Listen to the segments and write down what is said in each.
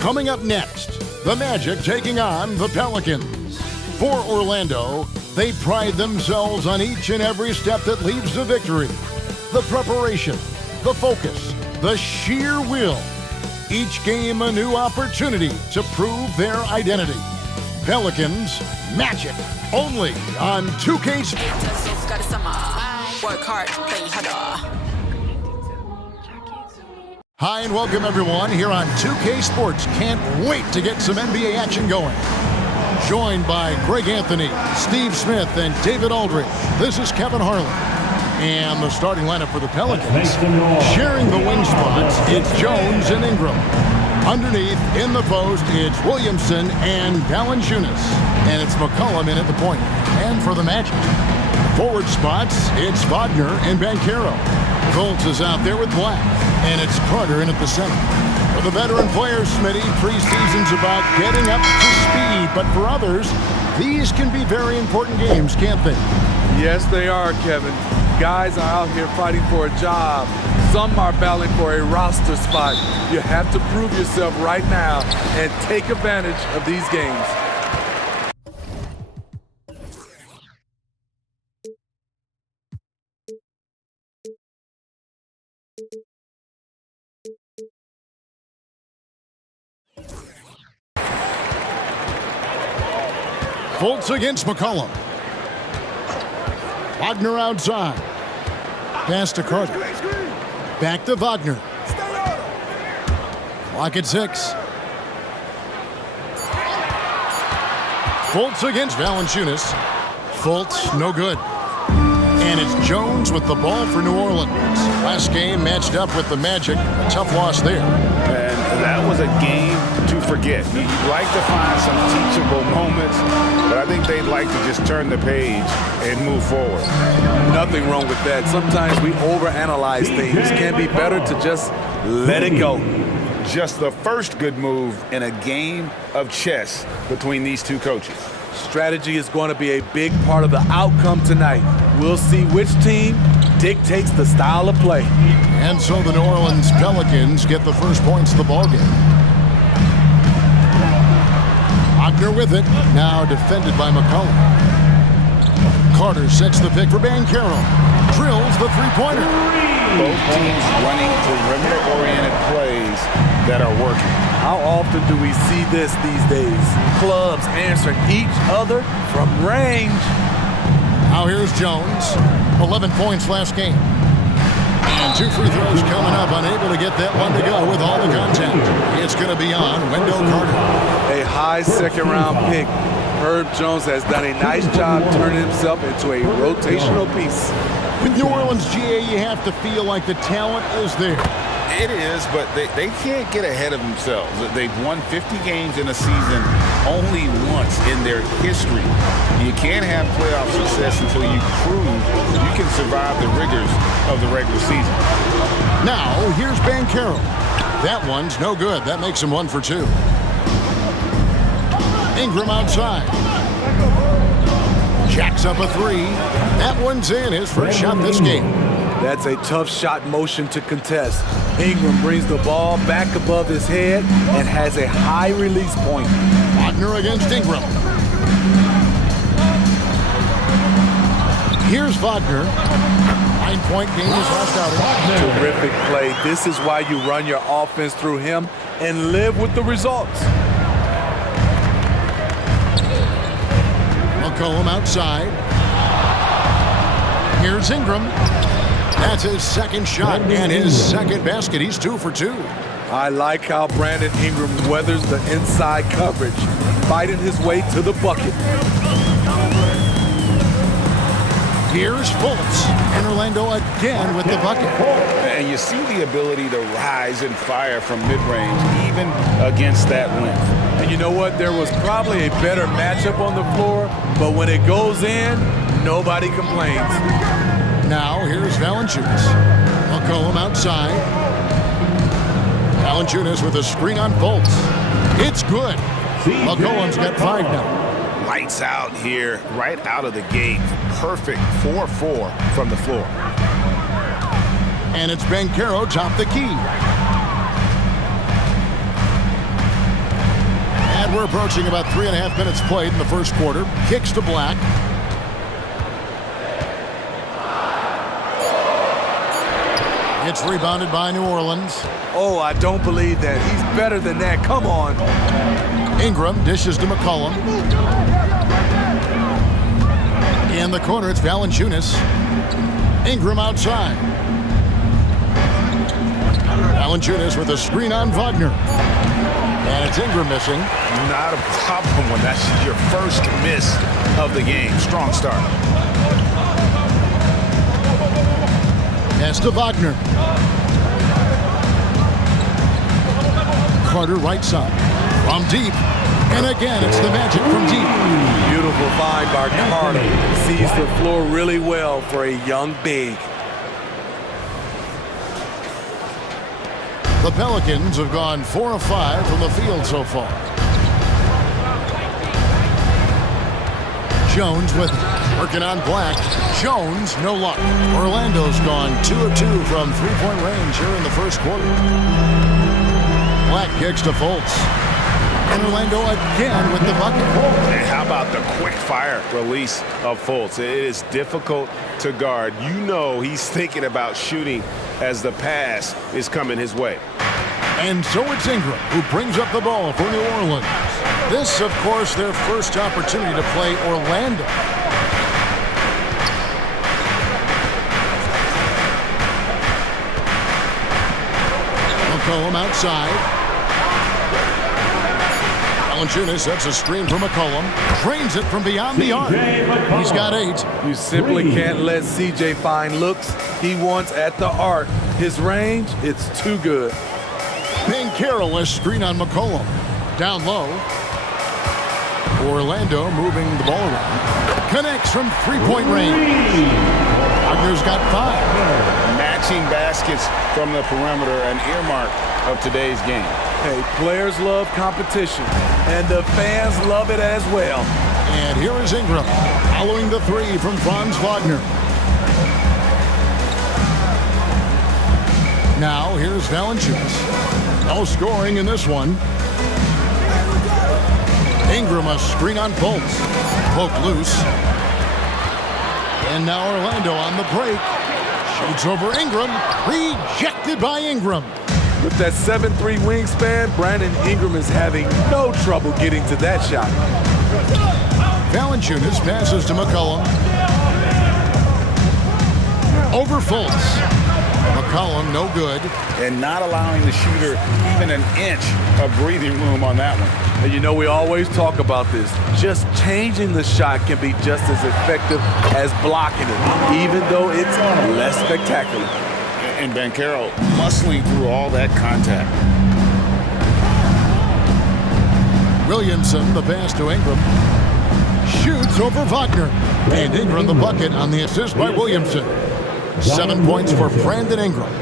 Coming up next, the Magic taking on the Pelicans. For Orlando, they pride themselves on each and every step that leads to victory. The preparation, the focus, the sheer will. Each game a new opportunity to prove their identity. Pelicans, Magic, only on 2K Sports. Work hard, play harder. Hi and welcome everyone here on 2K Sports. Can't wait to get some NBA action going. Joined by Greg Anthony, Steve Smith, and David Aldridge. This is Kevin Harlan. And the starting lineup for the Pelicans. Sharing the wing spots, it's Jones and Ingram. Underneath, in the post, it's Williamson and Valanciunas. And it's McCollum in at the point. And for the Magic. Forward spots, it's Wagner and Banchero. Fultz is out there with Black. And it's Carter in at the center. For the veteran players, Smitty, preseason's about getting up to speed. But for others, these can be very important games, can't they? Yes, they are, Kevin. Guys are out here fighting for a job. Some are battling for a roster spot. You have to prove yourself right now and take advantage of these games. Fultz against McCollum. Wagner outside. Pass to Carter. Back to Wagner. Clock at 6. Fultz against Valanciunas. Fultz, no good. And it's Jones with the ball for New Orleans. Last game matched up with the Magic. A tough loss there. And that was a game to forget. You'd like to find some teachable moments, but I think they'd like to just turn the page and move forward. Nothing wrong with that. Sometimes we overanalyze things. It can be better to just let it go. Just the first good move in a game of chess between these two coaches. Strategy is going to be a big part of the outcome tonight. We'll see which team dictates the style of play. And so the New Orleans Pelicans get the first points of the ballgame. Wagner with it, now defended by McCollum. Carter sets the pick for Banchero. Drills the three-pointer. Both teams running perimeter-oriented plays that are working. How often do we see this these days? Clubs answering each other from range. Now here's Jones. 11 points last game. And 2 free throws coming up. Unable to get that one to go with all the contact. It's going to be on Wendell Carter. A high second-round pick. Herb Jones has done a nice job turning himself into a rotational piece. With New Orleans, GA, you have to feel like the talent is there. It is, but they can't get ahead of themselves. They've won 50 games in a season only once in their history. You can't have playoff success until you prove you can survive the rigors of the regular season. Now, here's Banchero. That one's no good. That makes him 1 for 2. Ingram outside. Jacks up a 3. That one's in. His first shot this game. That's a tough shot motion to contest. Ingram brings the ball back above his head and has a high release point. Wagner against Ingram. Here's Wagner. 9-point game is left out. Terrific play. This is why you run your offense through him and live with the results. McCollum outside. Here's Ingram. That's his second shot and his second basket. He's 2 for 2. I like how Brandon Ingram weathers the inside coverage, fighting his way to the bucket. Here's Fultz, and Orlando again with the bucket. And you see the ability to rise and fire from mid-range, even against that length. And you know what? There was probably a better matchup on the floor, but when it goes in, nobody complains. Now, here's Valanciunas. McCollum outside. Valanciunas with a screen on Fultz. It's good. McCollum's got 5 now. Lights out here, right out of the gate. Perfect 4-4 from the floor. And it's Banchero top the key. And we're approaching about 3.5 minutes played in the first quarter. Kicks to Black. It's rebounded by New Orleans. Oh, I don't believe that. He's better than that. Come on. Ingram dishes to McCollum. In the corner, it's Valanciunas. Ingram outside. Valanciunas with a screen on Wagner. And it's Ingram missing. Not a problem when that's your first miss of the game. Strong start. Pass to Wagner. Carter right side. From deep. And again, it's the Magic from deep. Beautiful find by Carter. Sees the floor really well for a young big. The Pelicans have gone 4 of 5 from the field so far. Jones with working on Black. Jones, no luck. Orlando's gone 2 of 2 from three-point range here in the first quarter. Black kicks to Fultz. And Orlando again with the bucket. And how about the quick fire release of Fultz? It is difficult to guard. You know he's thinking about shooting as the pass is coming his way. And so it's Ingram who brings up the ball for New Orleans. This, of course, their first opportunity to play Orlando. McCollum outside. Valanciunas sets a screen for McCollum. Drains it from beyond the arc. He's got 8. You simply can't let CJ find looks he wants at the arc. His range, it's too good. Banchero a screen on McCollum. Down low. Orlando moving the ball around. Connects from three-point range. Wagner's got 5. Matching baskets from the perimeter, an earmark of today's game. Hey, players love competition, and the fans love it as well. And here is Ingram, following the 3 from Franz Wagner. Now, here's Valanciunas. No scoring in this one. Ingram a screen on Fultz. Poke loose. And now Orlando on the break. Shoots over Ingram. Rejected by Ingram. With that 7'3" wingspan, Brandon Ingram is having no trouble getting to that shot. Valanciunas passes to McCollum. Over Fultz. McCollum no good. And not allowing the shooter even an inch of breathing room on that one. And you know, we always talk about this. Just changing the shot can be just as effective as blocking it, even though it's less spectacular. And Banchero muscling through all that contact. Williamson, the pass to Ingram. Shoots over Wagner. And Ingram the bucket on the assist by Williamson. 7 points for Brandon Ingram.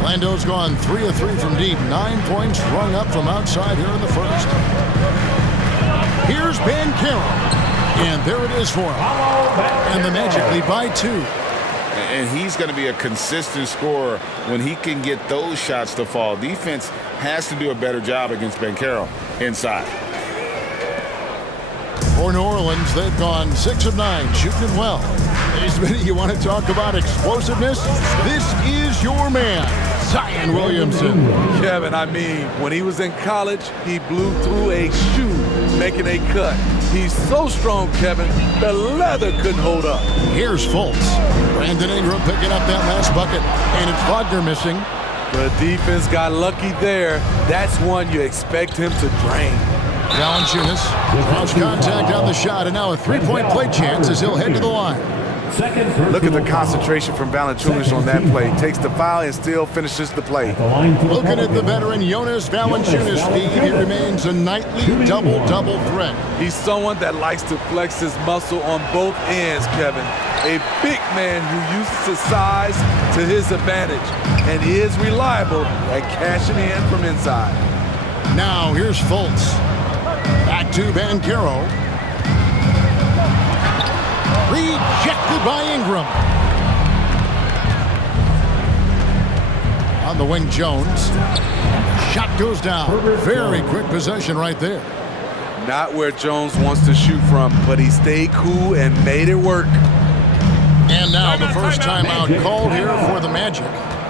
Orlando's gone 3 of 3 from deep. 9 points rung up from outside here in the first. Here's Banchero. And there it is for him. And the Magic lead by 2. And he's going to be a consistent scorer when he can get those shots to fall. Defense has to do a better job against Banchero inside. For New Orleans, they've gone 6 of 9, shooting it well. Hey, Smitty, you want to talk about explosiveness? This is your man, Zion Williamson. Kevin, I mean, when he was in college, he blew through a shoe, making a cut. He's so strong, Kevin, the leather couldn't hold up. Here's Fultz. Brandon Ingram picking up that last bucket, and it's Wagner missing. The defense got lucky there. That's one you expect him to drain. Valanciunas draws contact on the shot, and now a three-point play chance as he'll head to the line. Look at the concentration from Valanciunas on that play. Takes the foul and still finishes the play. Looking at the veteran Jonas Valanciunas, Steve, he remains a nightly double-double threat. He's someone that likes to flex his muscle on both ends, Kevin. A big man who uses his size to his advantage, and he is reliable at cashing in from inside. Now here's Fultz. Back to Banchero. Rejected by Ingram. On the wing, Jones. Shot goes down. Very quick possession right there. Not where Jones wants to shoot from, but he stayed cool and made it work. And now the first timeout called here for the Magic.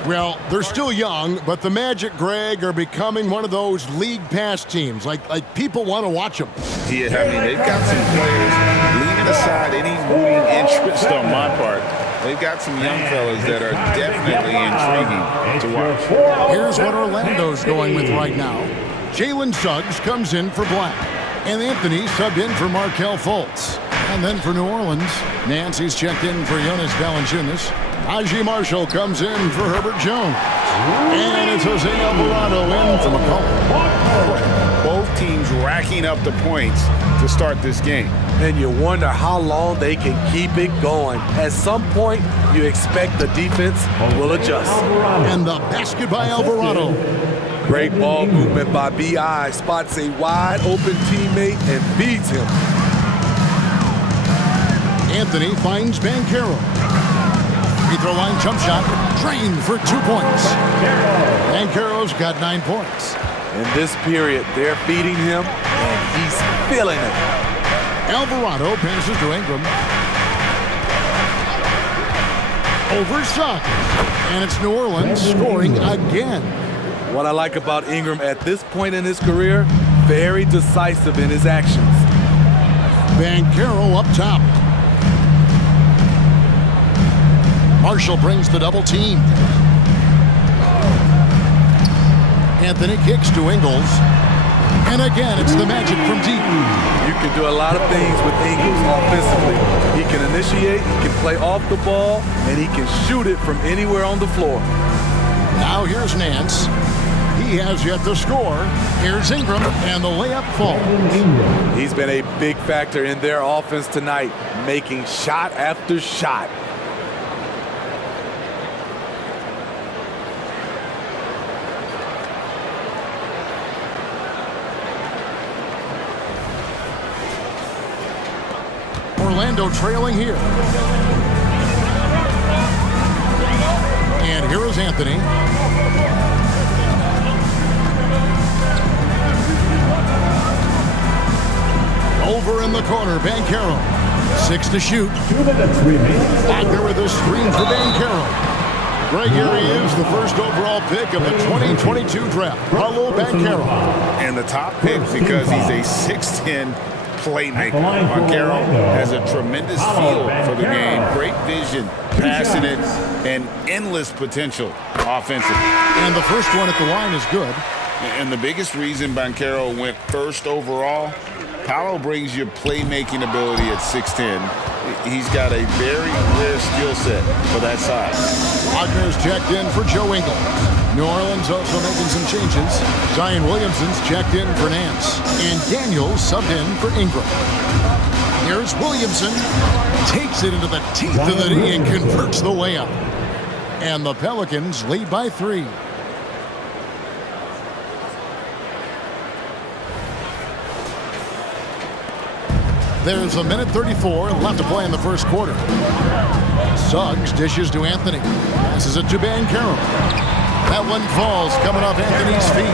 Well, they're still young, but the Magic, Greg, are becoming one of those league pass teams. Like people want to watch them. Yeah, I mean, they've got some players, leaving aside any rooting interest on my part. They've got some young fellas that are definitely intriguing to watch. Here's what Orlando's going with right now. Jalen Suggs comes in for Black. And Anthony subbed in for Markelle Fultz. And then for New Orleans, Nancy's checked in for Jonas Valanciunas. Najee Marshall comes in for Herbert Jones. And it's Jose Alvarado in for McCollum. Both teams racking up the points to start this game. And you wonder how long they can keep it going. At some point, you expect the defense will adjust. And the basket by Alvarado. Great ball movement by B.I. Spots a wide open teammate and beats him. Anthony finds Banchero. Free throw line jump shot. Drained for 2 points. Banchero's got 9 points. In this period, they're feeding him, and he's feeling it. Alvarado passes to Ingram. Over Suggs. And it's New Orleans scoring again. What I like about Ingram at this point in his career, very decisive in his actions. Banchero up top. Marshall brings the double team. Anthony kicks to Ingles. And again, it's the Magic from deep. You can do a lot of things with Ingles offensively. He can initiate, he can play off the ball, and he can shoot it from anywhere on the floor. Now here's Nance. He has yet to score. Here's Ingram, and the layup falls. He's been a big factor in their offense tonight, making shot after shot. Orlando trailing here. And here is Anthony. Over in the corner, Banchero. 6 to shoot. 2 minutes remaining. Wagner with a screen for Banchero. Greg, here he is, the first overall pick of the 2022 draft, Paolo Banchero. And the top pick because he's a 6'10" playmaker. Banchero has a tremendous feel for the game, great vision, passing it, and endless potential offensively. And the first one at the line is good. And the biggest reason Banchero went first overall, Paolo brings you playmaking ability at 6'10". He's got a very rare skill set for that size. Wagner's checked in for Joe Ingles. New Orleans also making some changes. Zion Williamson's checked in for Nance. And Daniels subbed in for Ingram. Here's Williamson. Takes it into the teeth of the knee and converts the layup. And the Pelicans lead by 3. There's a minute 34 left to play in the first quarter. Suggs dishes to Anthony. Passes it to Banchero. That one falls coming off Anthony's feet.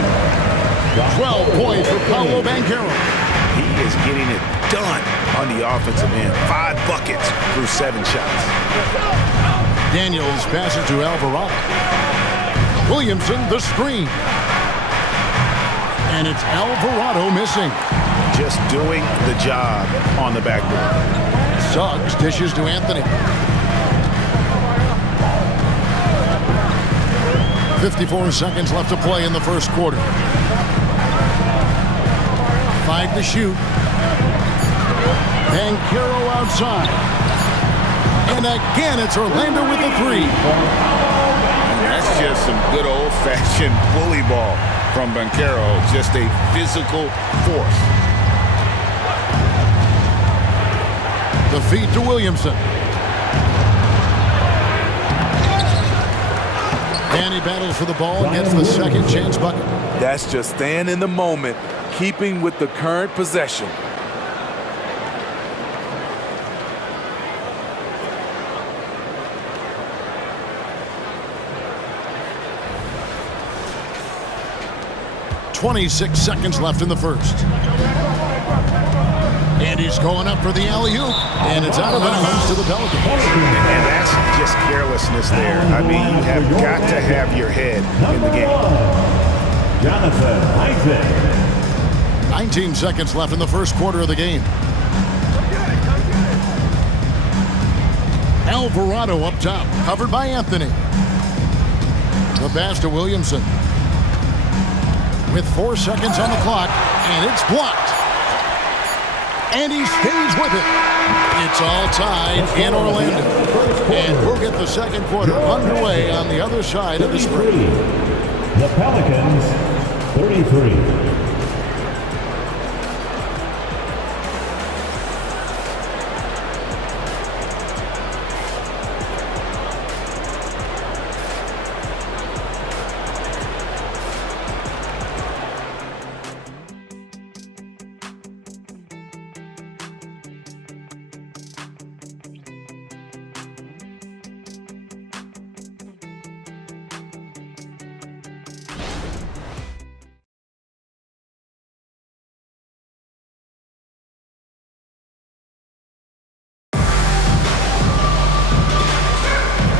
12 points for Paolo Banchero. He is getting it done on the offensive end. 5 buckets through 7 shots. Daniels passes to Alvarado. Williamson the screen. And it's Alvarado missing. Just doing the job on the backboard. Suggs dishes to Anthony. 54 seconds left to play in the first quarter. 5 to shoot. Banchero outside. And again, it's Orlando with the 3. And that's just some good old-fashioned bully ball from Banchero. Just a physical force. The feed to Williamson. And he battles for the ball and gets the second chance bucket. That's just staying in the moment, keeping with the current possession. 26 seconds left in the first. And he's going up for the alley-oop, and it's out of bounds to the Pelicans. And that's just carelessness there. I mean, you have got to have your head in the game. Jonathan Isaac. 19 seconds left in the first quarter of the game. Alvarado up top, covered by Anthony. The pass to Williamson. With 4 seconds on the clock, and it's blocked. And he stays with it. It's all tied in Orlando. And we'll get the second quarter underway on the other side of the screen. The Pelicans, 33.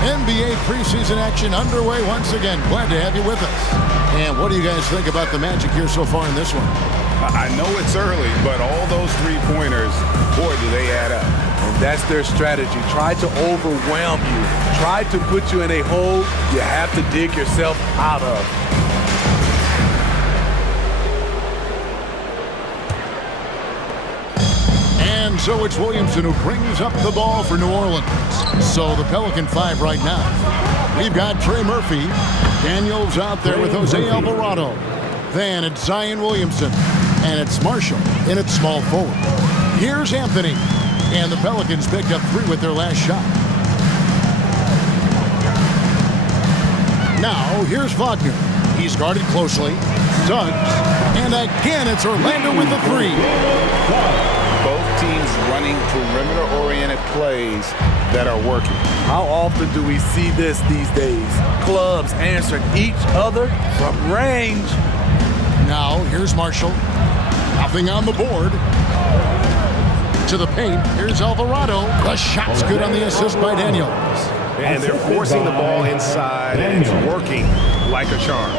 NBA preseason action underway once again. Glad to have you with us. And what do you guys think about the Magic here so far in this one? I know it's early, but all those three-pointers, boy, do they add up. And that's their strategy. Try to overwhelm you. Try to put you in a hole you have to dig yourself out of. And so it's Williamson who brings up the ball for New Orleans. So the Pelican 5 right now. We've got Trey Murphy. Daniels out there with Jose Alvarado. Then it's Zion Williamson. And it's Marshall in its small forward. Here's Anthony. And the Pelicans picked up 3 with their last shot. Now here's Wagner. He's guarded closely. Suggs. And again it's Orlando with the 3. Both teams running perimeter-oriented plays that are working. How often do we see this these days? Clubs answering each other from range. Now here's Marshall. Nothing on the board. To the paint. Here's Alvarado. The shot's good on the assist by Daniels. And they're forcing the ball inside, and it's working like a charm.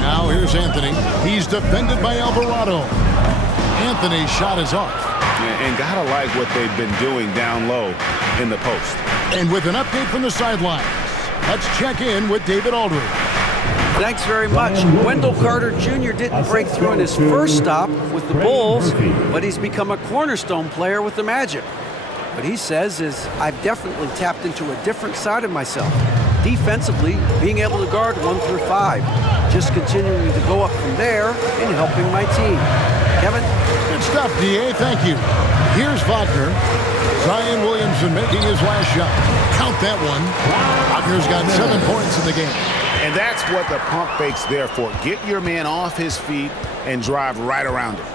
Now here's Anthony. He's defended by Alvarado. Anthony's shot is off. And gotta like what they've been doing down low in the post. And with an update from the sidelines, let's check in with David Aldridge. Thanks very much. Wendell Carter Jr. didn't break through in his first stop with the Bulls, but he's become a cornerstone player with the Magic. What he says is, I've definitely tapped into a different side of myself. Defensively, being able to guard 1 through 5. Just continuing to go up from there and helping my team. Kevin? Good stuff, D.A. Thank you. Here's Wagner. Zion Williamson making his last shot. Count that one. Wagner's got 7 points in the game. And that's what the pump fake's there for. Get your man off his feet and drive right around him.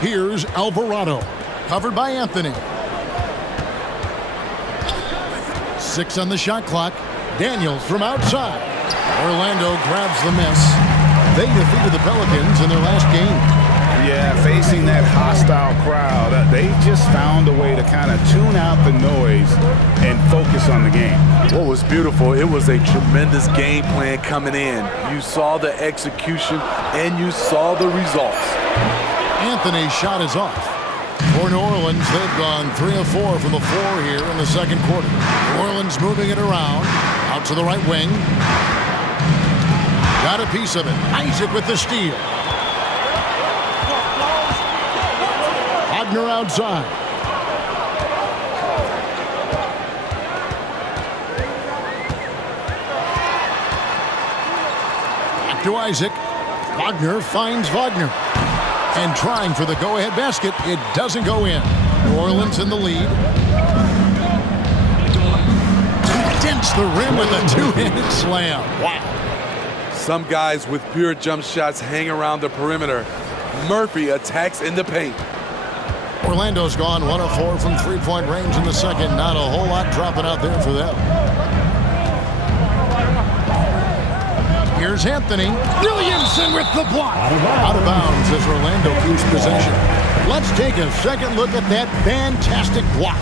Here's Alvarado, covered by Anthony. 6 on the shot clock. Daniels from outside. Orlando grabs the miss. They defeated the Pelicans in their last game. Yeah, facing that hostile crowd, they just found a way to kind of tune out the noise and focus on the game. What was beautiful, it was a tremendous game plan coming in. You saw the execution and you saw the results. Anthony's shot is off. For New Orleans, they've gone 3 of 4 from the floor here in the second quarter. New Orleans moving it around. Out to the right wing. Got a piece of it. Isaac with the steal. Wagner outside. Back to Isaac. Wagner finds Wagner. And trying for the go-ahead basket. It doesn't go in. New Orleans in the lead. Dents the rim with a 2-handed slam. Wow. Some guys with pure jump shots hang around the perimeter. Murphy attacks in the paint. Orlando's gone 1 of 4 from three-point range in the second. Not a whole lot dropping out there for them. Here's Anthony. Williamson with the block. Out of bounds as Orlando keeps possession. Let's take a second look at that fantastic block.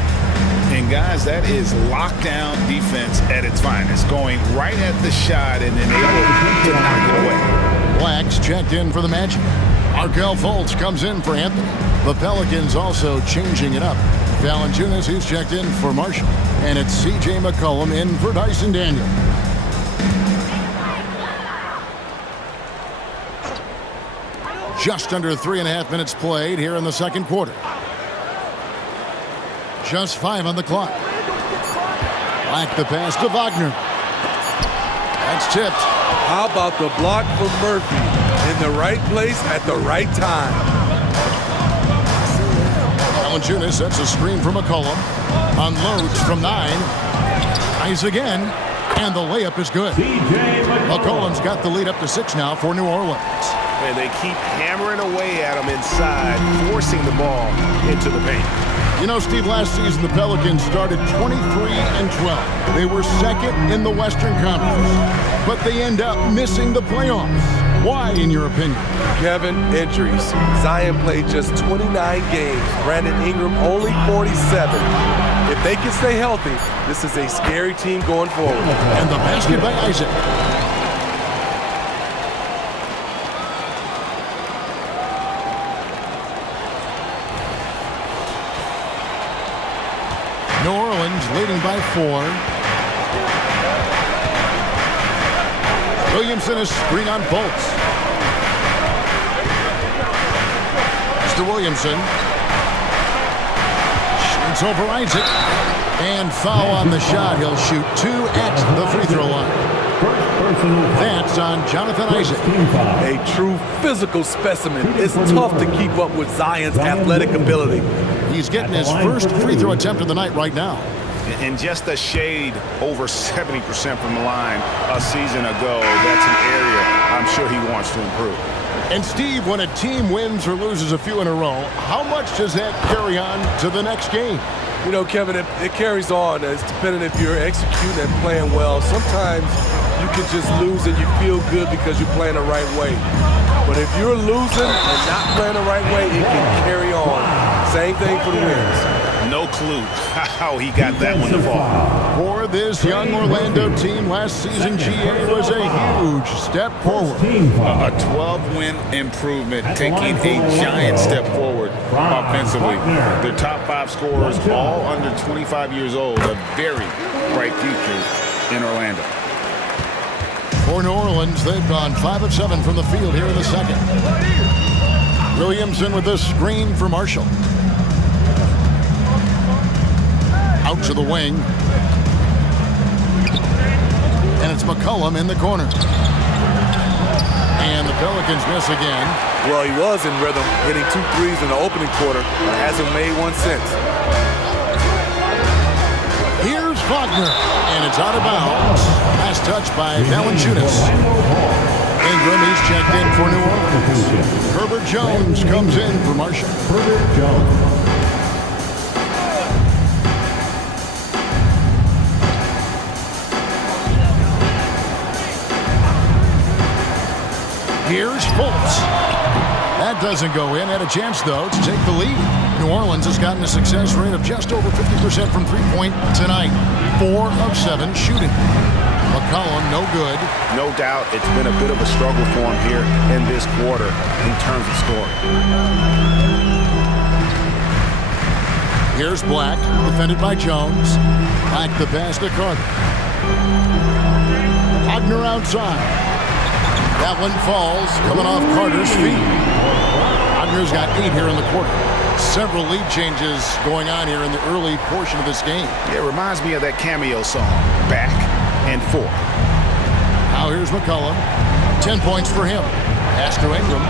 And guys, that is lockdown defense at its finest. Going right at the shot and then able to knock it away. Black's checked in for the Magic. Markelle Fultz comes in for Anthony. The Pelicans also changing it up. Valanciunas, he's checked in for Marshall. And it's C.J. McCollum in for Dyson Daniel. Just under 3.5 minutes played here in the second quarter. Just 5 on the clock. Black the pass to Wagner. That's tipped. How about the block from Murphy? In the right place at the right time. Valanciunas sets a screen for McCollum. Unloads from 9. Tries again. And the layup is good. McCollum's got the lead up to 6 now for New Orleans. And they keep hammering away at him inside, forcing the ball into the paint. You know, Steve, last season the Pelicans started 23-12. They were second in the Western Conference, but they end up missing the playoffs. Why, in your opinion? Kevin, injuries. Zion played just 29 games. Brandon Ingram only 47. If they can stay healthy, this is a scary team going forward. And the basket by Isaac. New Orleans leading by 4. Williamson is screen on Fultz. Mr. Williamson. Shoots over Isaac. And foul on the shot. He'll shoot 2 at the free throw line. That's on Jonathan Isaac. A true physical specimen. It's tough to keep up with Zion's athletic ability. He's getting his first free throw attempt of the night right now. And just a shade over 70% from the line a season ago. That's an area I'm sure he wants to improve. And Steve, when a team wins or loses a few in a row, how much does that carry on to the next game? You know, Kevin, it carries on. It's depending if you're executing and playing well. Sometimes you can just lose and you feel good because you're playing the right way. But if you're losing and not playing the right way, it can carry on. Same thing for the wins. No clue how he got that one to fall. For this young Orlando team, last season GA was a huge step forward. A 12-win improvement, taking a giant step forward offensively. Their top 5 scorers, all under 25 years old, a very bright future in Orlando. For New Orleans, they've gone 5 of 7 from the field here in the second. Williamson with the screen for Marshall. Out to the wing. And it's McCollum in the corner. And the Pelicans miss again. Well, he was in rhythm, hitting 2 threes in the opening quarter, but hasn't made one since. Here's Wagner, and it's out of bounds. Last touch by Valanciunas. Ingram, he's checked in for New Orleans. Herbert Jones comes in for Marshall. Herbert Jones. Here's Fultz. That doesn't go in. Had a chance, though, to take the lead. New Orleans has gotten a success rate of just over 50% from three-point tonight. 4 of 7 shooting. McCollum, no good. No doubt it's been a bit of a struggle for him here in this quarter in terms of scoring. Here's Black, defended by Jones. Black the pass to Carter. Wagner outside. That one falls, coming off Carter's feet. Wagner's got 8 here in the quarter. Several lead changes going on here in the early portion of this game. It reminds me of that cameo song, Back and Forth. Now here's McCollum. 10 points for him. Pass to Ingram.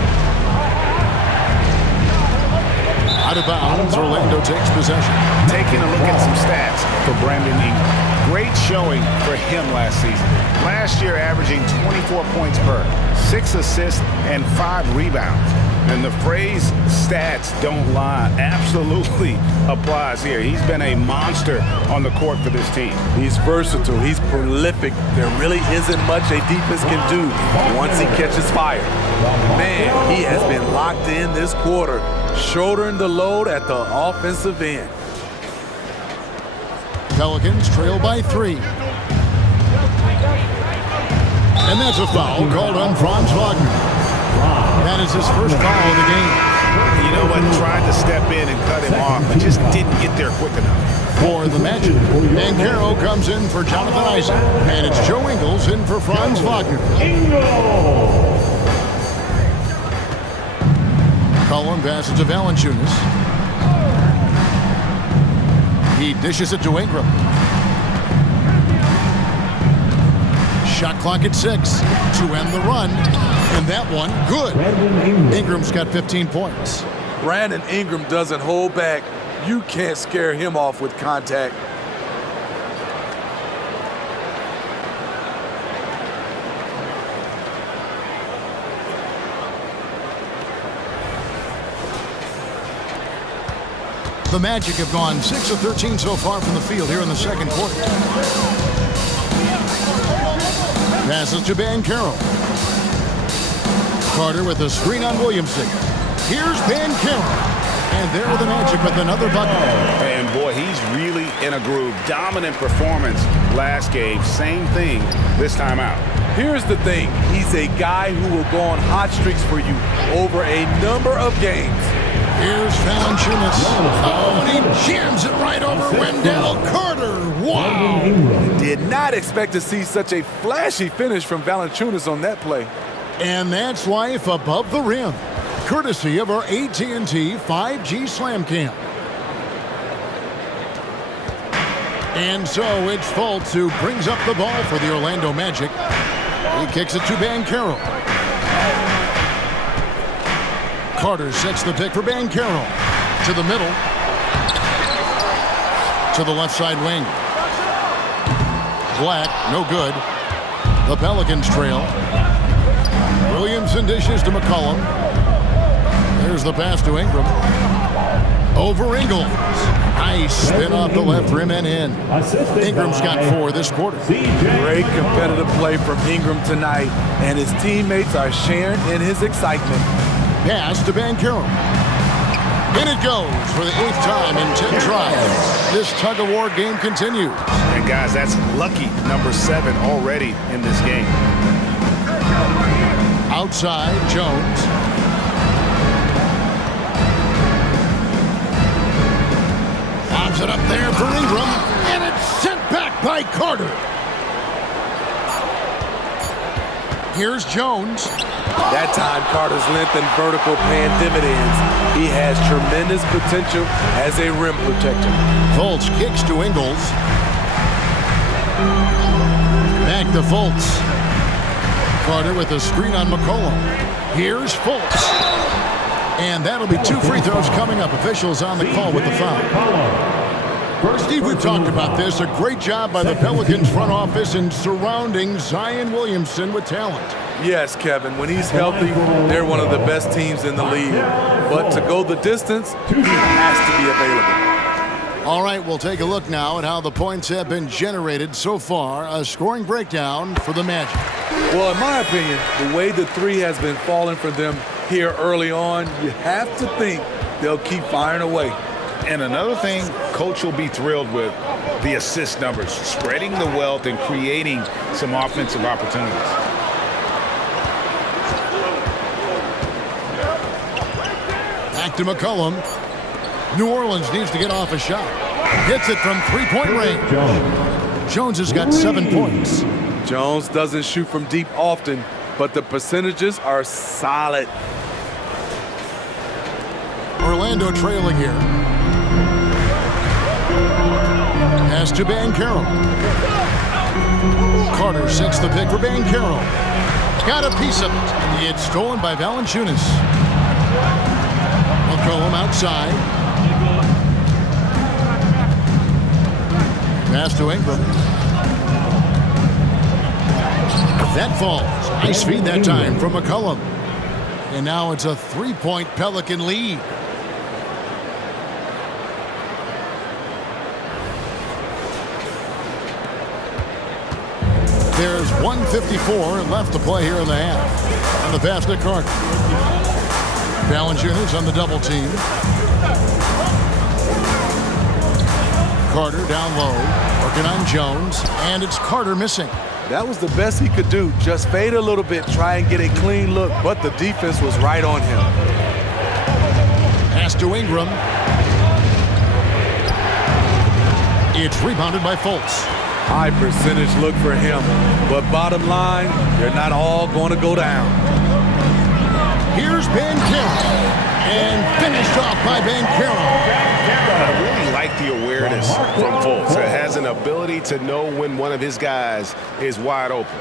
Out of bounds, Orlando takes possession. Taking a look at some stats for Brandon Ingram. Great showing for him last season. Last year averaging 24 points per, 6 assists, and 5 rebounds. And the phrase stats don't lie absolutely applies here. He's been a monster on the court for this team. He's versatile. He's prolific. There really isn't much a defense can do once he catches fire. Man, he has been locked in this quarter, shouldering the load at the offensive end. Pelicans trail by 3. And that's a foul called on Franz Wagner. That is his first foul of the game. You know what? Tried to step in and cut him off, but just didn't get there quick enough. For the Magic, Banchero comes in for Jonathan Isaac. And it's Joe Ingles in for Franz Wagner. Cullen passes to Valanciunas. He dishes it to Ingram. Shot clock at 6 to end the run. And that one, good. Ingram's got 15 points. Brandon Ingram doesn't hold back. You can't scare him off with contact. The Magic have gone 6 of 13 so far from the field here in the second quarter. Passes to Banchero. Carter with a screen on Williamson. Here's Banchero. And there the Magic with another bucket. And boy, he's really in a groove. Dominant performance last game. Same thing this time out. Here's the thing. He's a guy who will go on hot streaks for you over a number of games. Here's Valanciunas. Oh, and he jams it right over Wendell Carter. Wow. Did not expect to see such a flashy finish from Valanciunas on that play. And that's life above the rim, courtesy of our AT&T 5G Slam Cam. And so it's Fultz who brings up the ball for the Orlando Magic. He kicks it to Banchero. Carter sets the pick for Banchero. To the middle. To the left side wing. Black, no good. The Pelicans trail. Williamson dishes to McCollum. There's the pass to Ingram. Over Ingles. Nice spin off the left rim and in. Ingram's got 4 this quarter. Great competitive play from Ingram tonight, and his teammates are sharing in his excitement. Pass to Banchero. In it goes for the 8th time in 10 tries. This tug-of-war game continues. And guys, that's lucky number 7 already in this game. Outside, Jones. Lobs it up there for Ingram. And it's sent back by Carter. Here's Jones. That time, Carter's length and vertical paying dividends. He has tremendous potential as a rim protector. Fultz kicks to Ingles. Back to Fultz. Carter with a screen on McCollum. Here's Fultz. And that'll be 2 free throws coming up. Officials on the call with the foul. Steve, we've talked about this. A great job by the Pelicans front office in surrounding Zion Williamson with talent. Yes, Kevin, when he's healthy, they're one of the best teams in the league. But to go the distance, he has to be available. All right, we'll take a look now at how the points have been generated so far. A scoring breakdown for the Magic. Well, in my opinion, the way the 3 has been falling for them here early on, you have to think they'll keep firing away. And another thing Coach will be thrilled with, the assist numbers, spreading the wealth and creating some offensive opportunities. Back to McCollum. New Orleans needs to get off a shot. Hits it from 3-point range. Jones has got 7 points. Jones doesn't shoot from deep often, but the percentages are solid. Orlando trailing here. Pass to Banchero. Carter sets the pick for Banchero. Got a piece of it. It's stolen by Valanciunas. McCollum outside. Pass to Ingram. That falls. Nice feed that time from McCollum. And now it's a 3-point Pelican lead. There's 1:54 left to play here in the half. And the pass to Carter. Valanciunas on the double team. Carter down low, working on Jones, and it's Carter missing. That was the best he could do. Just fade a little bit, try and get a clean look, but the defense was right on him. Pass to Ingram. It's rebounded by Fultz. High percentage look for him, but bottom line, they're not all going to go down. Here's Banchero, and finished off by Banchero. I really like the awareness from Fultz. It has an ability to know when one of his guys is wide open.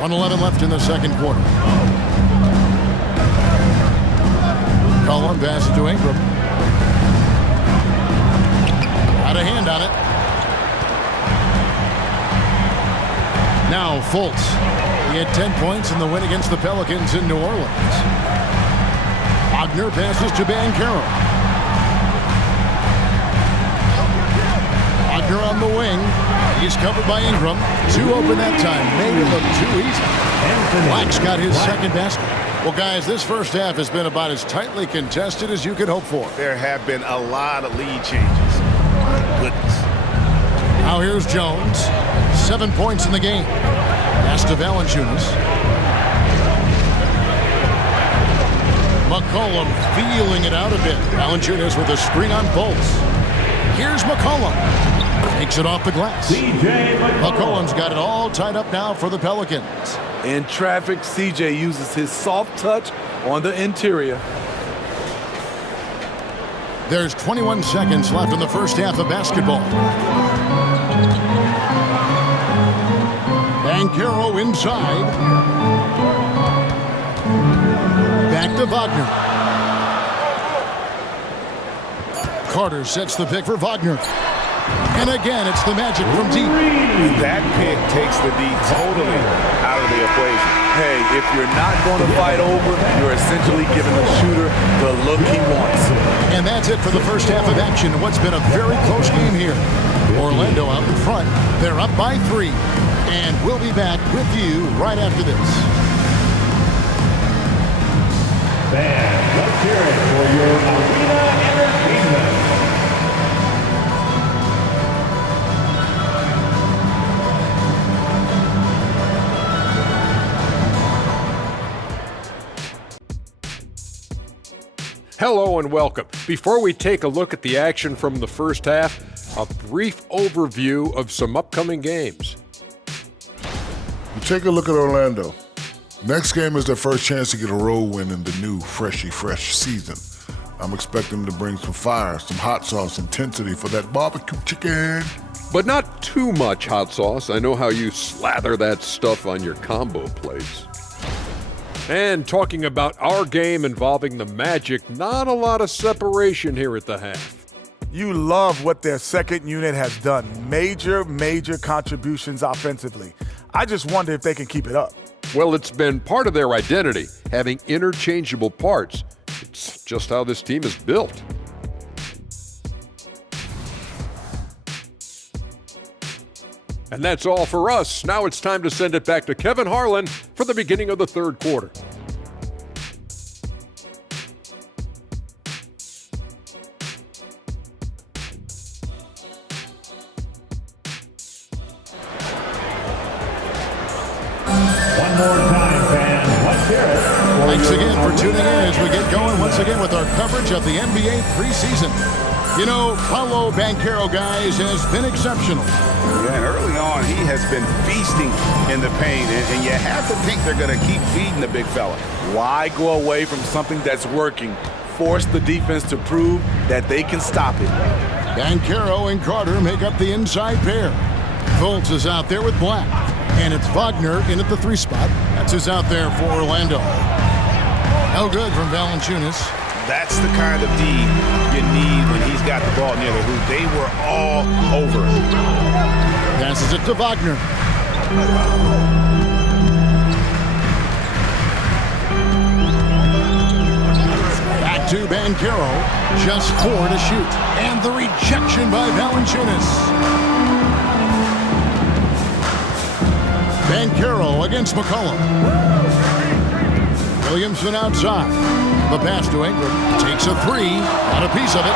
.11 left in the second quarter. Cullen passes to Ingram. Got a hand on it. Now Fultz. He had 10 points in the win against the Pelicans in New Orleans. Wagner passes to Banchero. Wagner on the wing. He's covered by Ingram. Two open that time. Made it look too easy. Black's got his second basket. Well, guys, this first half has been about as tightly contested as you could hope for. There have been a lot of lead changes. My goodness. Now here's Jones. 7 points in the game. Pass to Valanciunas. McCollum feeling it out a bit. Valanciunas with a screen on Fultz. Here's McCollum. Takes it off the glass. McCollum's got it all tied up now for the Pelicans. In traffic, CJ uses his soft touch on the interior. There's 21 seconds left in the first half of basketball. Banchero inside. Back to Wagner. Carter sets the pick for Wagner. And again, it's the Magic from deep. That pick takes the D totally out of the equation. Hey, if you're not going to fight over, you're essentially giving the shooter the look he wants. And that's it for the first half of action. What's been a very close game here. Orlando out in front. They're up by 3. And we'll be back with you right after this. Fans, let's hear it for your arena entertainment. Hello and welcome. Before we take a look at the action from the first half, a brief overview of some upcoming games. You take a look at Orlando. Next game is their first chance to get a road win in the new fresh season. I'm expecting them to bring some fire, some hot sauce intensity for that barbecue chicken. But not too much hot sauce. I know how you slather that stuff on your combo plates. And talking about our game involving the Magic, not a lot of separation here at the half. You love what their second unit has done. Major contributions offensively. I just wonder if they can keep it up. Well, it's been part of their identity, having interchangeable parts. It's just how this team is built. And that's all for us. Now it's time to send it back to Kevin Harlan for the beginning of the third quarter. One more time, fans. Let's hear it. Thanks again for tuning in as we get going once again with our coverage of the NBA preseason. You know, Paolo Banchero, guys, has been exceptional. Yeah, and early on, he has been feasting in the paint, and you have to think they're going to keep feeding the big fella. Why go away from something that's working? Force the defense to prove that they can stop it. Banchero and Carter make up the inside pair. Fultz is out there with Black. And it's Wagner in at the 3 spot. That's who's out there for Orlando. No good from Valanciunas. That's the kind of D you need when he's got the ball near the hoop. They were all over it. Passes it to Wagner. Back to Banchero. Just 4 to shoot. And the rejection by Valanciunas. Banchero against McCollum. Williamson outside. The pass to Ingram. Takes a 3. Got a piece of it.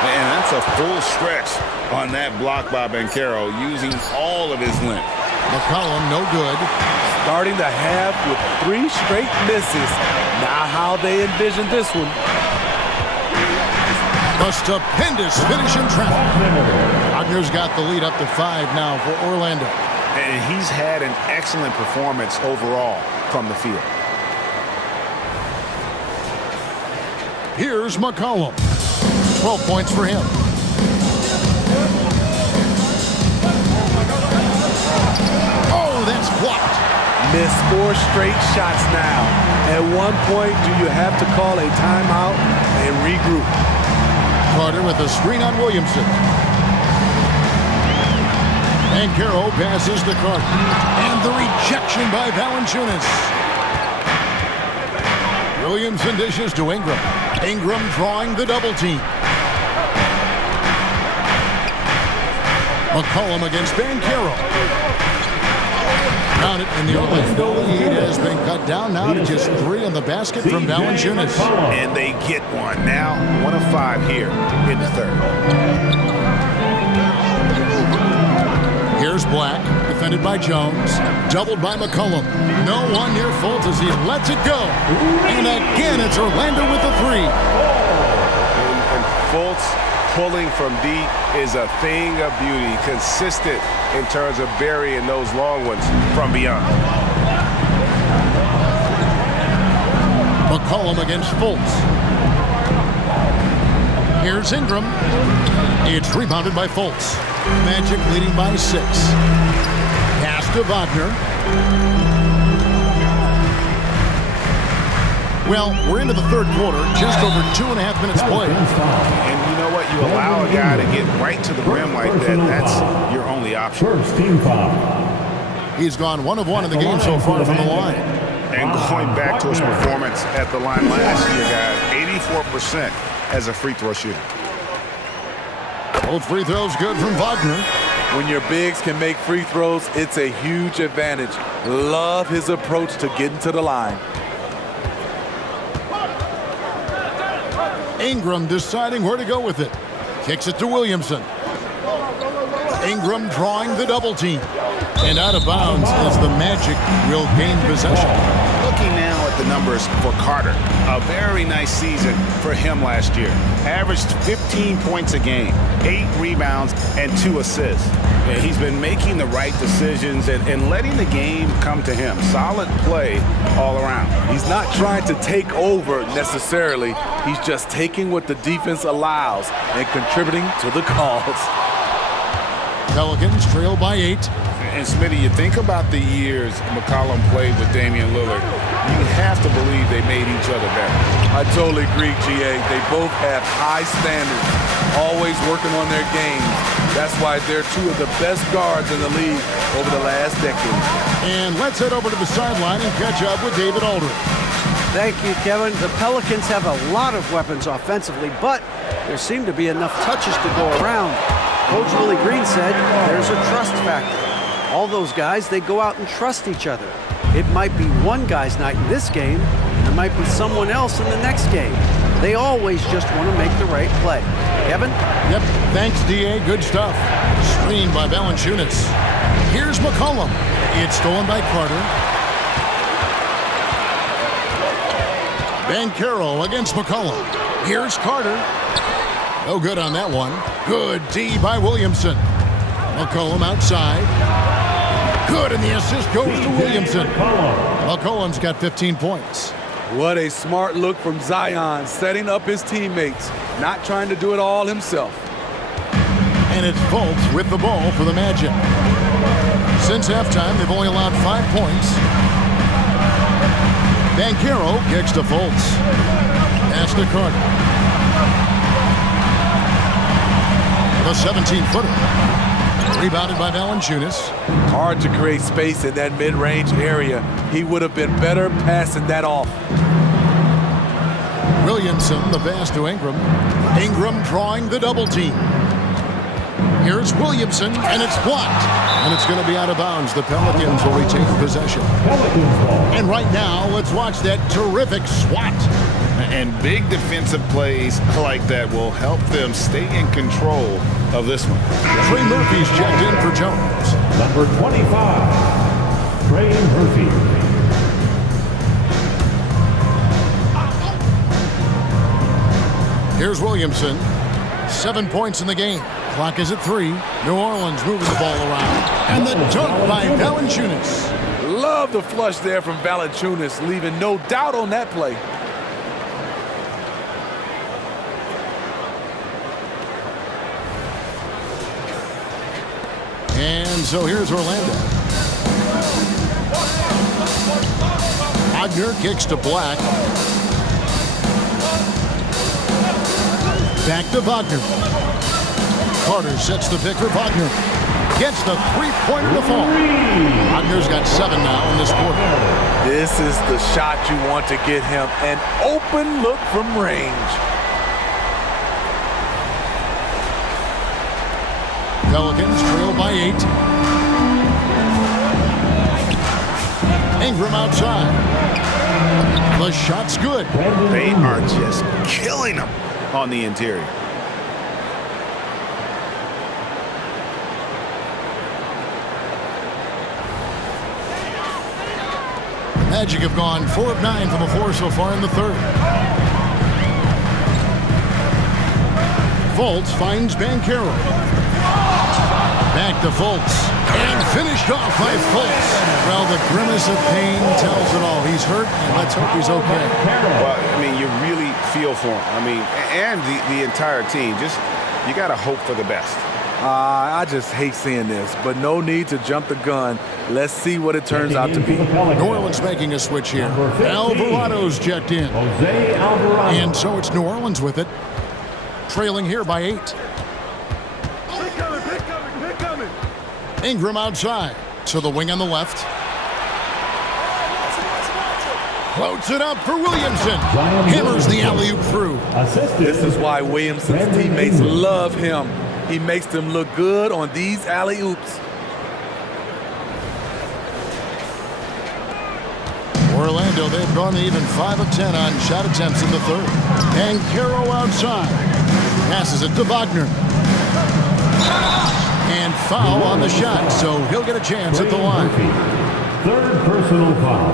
Man, that's a full stretch on that block by Banchero, using all of his length. McCollum, no good. Starting the half with 3 straight misses. Not how they envisioned this one. A stupendous finish in traffic. Wagner's got the lead up to 5 now for Orlando. And he's had an excellent performance overall from the field. Here's McCollum. 12 points for him. Oh, that's blocked. Missed 4 straight shots now. At one point, do you have to call a timeout and regroup? Carter with a screen on Williamson. Banchero passes to Carter. And the rejection by Valanciunas. Williamson dishes to Ingram. Ingram drawing the double team. McCollum against Banchero. Found it, and the Orlando lead has been cut down now to just 3 on the basket from Valanciunas. And they get one. Now 1 of 5 here in the third. Here's Black, defended by Jones, doubled by McCollum. No one near Fultz as he lets it go. And again, it's Orlando with the 3. And Fultz pulling from deep is a thing of beauty. Consistent in terms of burying those long ones from beyond. McCollum against Fultz. Here's Ingram. It's rebounded by Fultz. Magic leading by 6. Pass to Wagner. Well, we're into the third quarter, just over 2.5 minutes played. And you know what? You allow a guy to get right to the rim like that. That's your only option. First team foul. He's gone 1 of 1 in the game so far from the line. And going back to his performance at the line last year, guys, 84% as a free throw shooter. Both free throws good from Wagner. When your bigs can make free throws, it's a huge advantage. Love his approach to getting to the line. Ingram deciding where to go with it. Kicks it to Williamson. Ingram drawing the double team. And out of bounds as the Magic will gain possession. Looking now at the numbers for Carter, a very nice season for him last year. Averaged 15 points a game, 8 rebounds, and 2 assists. And he's been making the right decisions and letting the game come to him. Solid play all around. He's not trying to take over necessarily. He's just taking what the defense allows and contributing to the cause. Pelicans trail by 8. And Smitty, you think about the years McCollum played with Damian Lillard, you have to believe they made each other better. I totally agree, GA. They both have high standards, always working on their games. That's why they're 2 of the best guards in the league over the last decade. And let's head over to the sideline and catch up with David Aldridge. Thank you, Kevin. The Pelicans have a lot of weapons offensively, but there seem to be enough touches to go around. Coach Willie Green said there's a trust factor. All those guys, they go out and trust each other. It might be one guy's night in this game, and there might be someone else in the next game. They always just want to make the right play. Kevin? Yep, thanks, D.A. Good stuff. Screened by Valanciunas. Here's McCollum. It's stolen by Carter. Banchero against McCollum. Here's Carter. No good on that one. Good D by Williamson. McCollum outside. Good, and the assist goes to Williamson. McCollum's got 15 points. What a smart look from Zion, setting up his teammates, not trying to do it all himself. And it's Fultz with the ball for the Magic. Since halftime, they've only allowed 5 points. Banchero kicks to Fultz. Pass to Carter. The 17-footer. Rebounded by Valanciunas. Hard to create space in that mid-range area. He would have been better passing that off. Williamson, the pass to Ingram. Ingram drawing the double team. Here's Williamson, and it's blocked. And it's going to be out of bounds. The Pelicans will retain possession. And right now, let's watch that terrific swat. And big defensive plays like that will help them stay in control of this one. Trey Murphy's checked in for Jones. Number 25, Trey Murphy. Here's Williamson. 7 points in the game. Clock is at 3. New Orleans moving the ball around. And the dunk by Valanciunas. Love the flush there from Valanciunas, leaving no doubt on that play. And so here's Orlando. Wagner kicks to Black. Back to Wagner. Carter sets the pick for Wagner. Gets the three-pointer to fall. Wagner's got 7 now in this quarter. This is the shot you want to get him. An open look from range. Pelicans trail by 8. Ingram outside. The shot's good. They are just killing them on the interior. Magic have gone 4 of 9 from the floor so far in the third. Fultz finds Banchero. Back to Fultz. And finished off by Fultz. Well, the grimace of pain tells it all. He's hurt, and let's hope he's okay. Well, I mean, you really feel for him. I mean, and the entire team. Just, you got to hope for the best. I just hate seeing this, but no need to jump the gun. Let's see what it turns out to be. New Orleans making a switch here. Alvarado's checked in. And so it's New Orleans with it. Trailing here by 8. Ingram outside. To the wing on the left. Floats it up for Williamson. Hammers the alley-oop through. This is why Williamson's teammates love him. He makes them look good on these alley-oops. Orlando, they've gone even 5 of 10 on shot attempts in the third. And Caro outside. Passes it to Wagner. And foul on the shot, so he'll get a chance at the line. Third personal foul.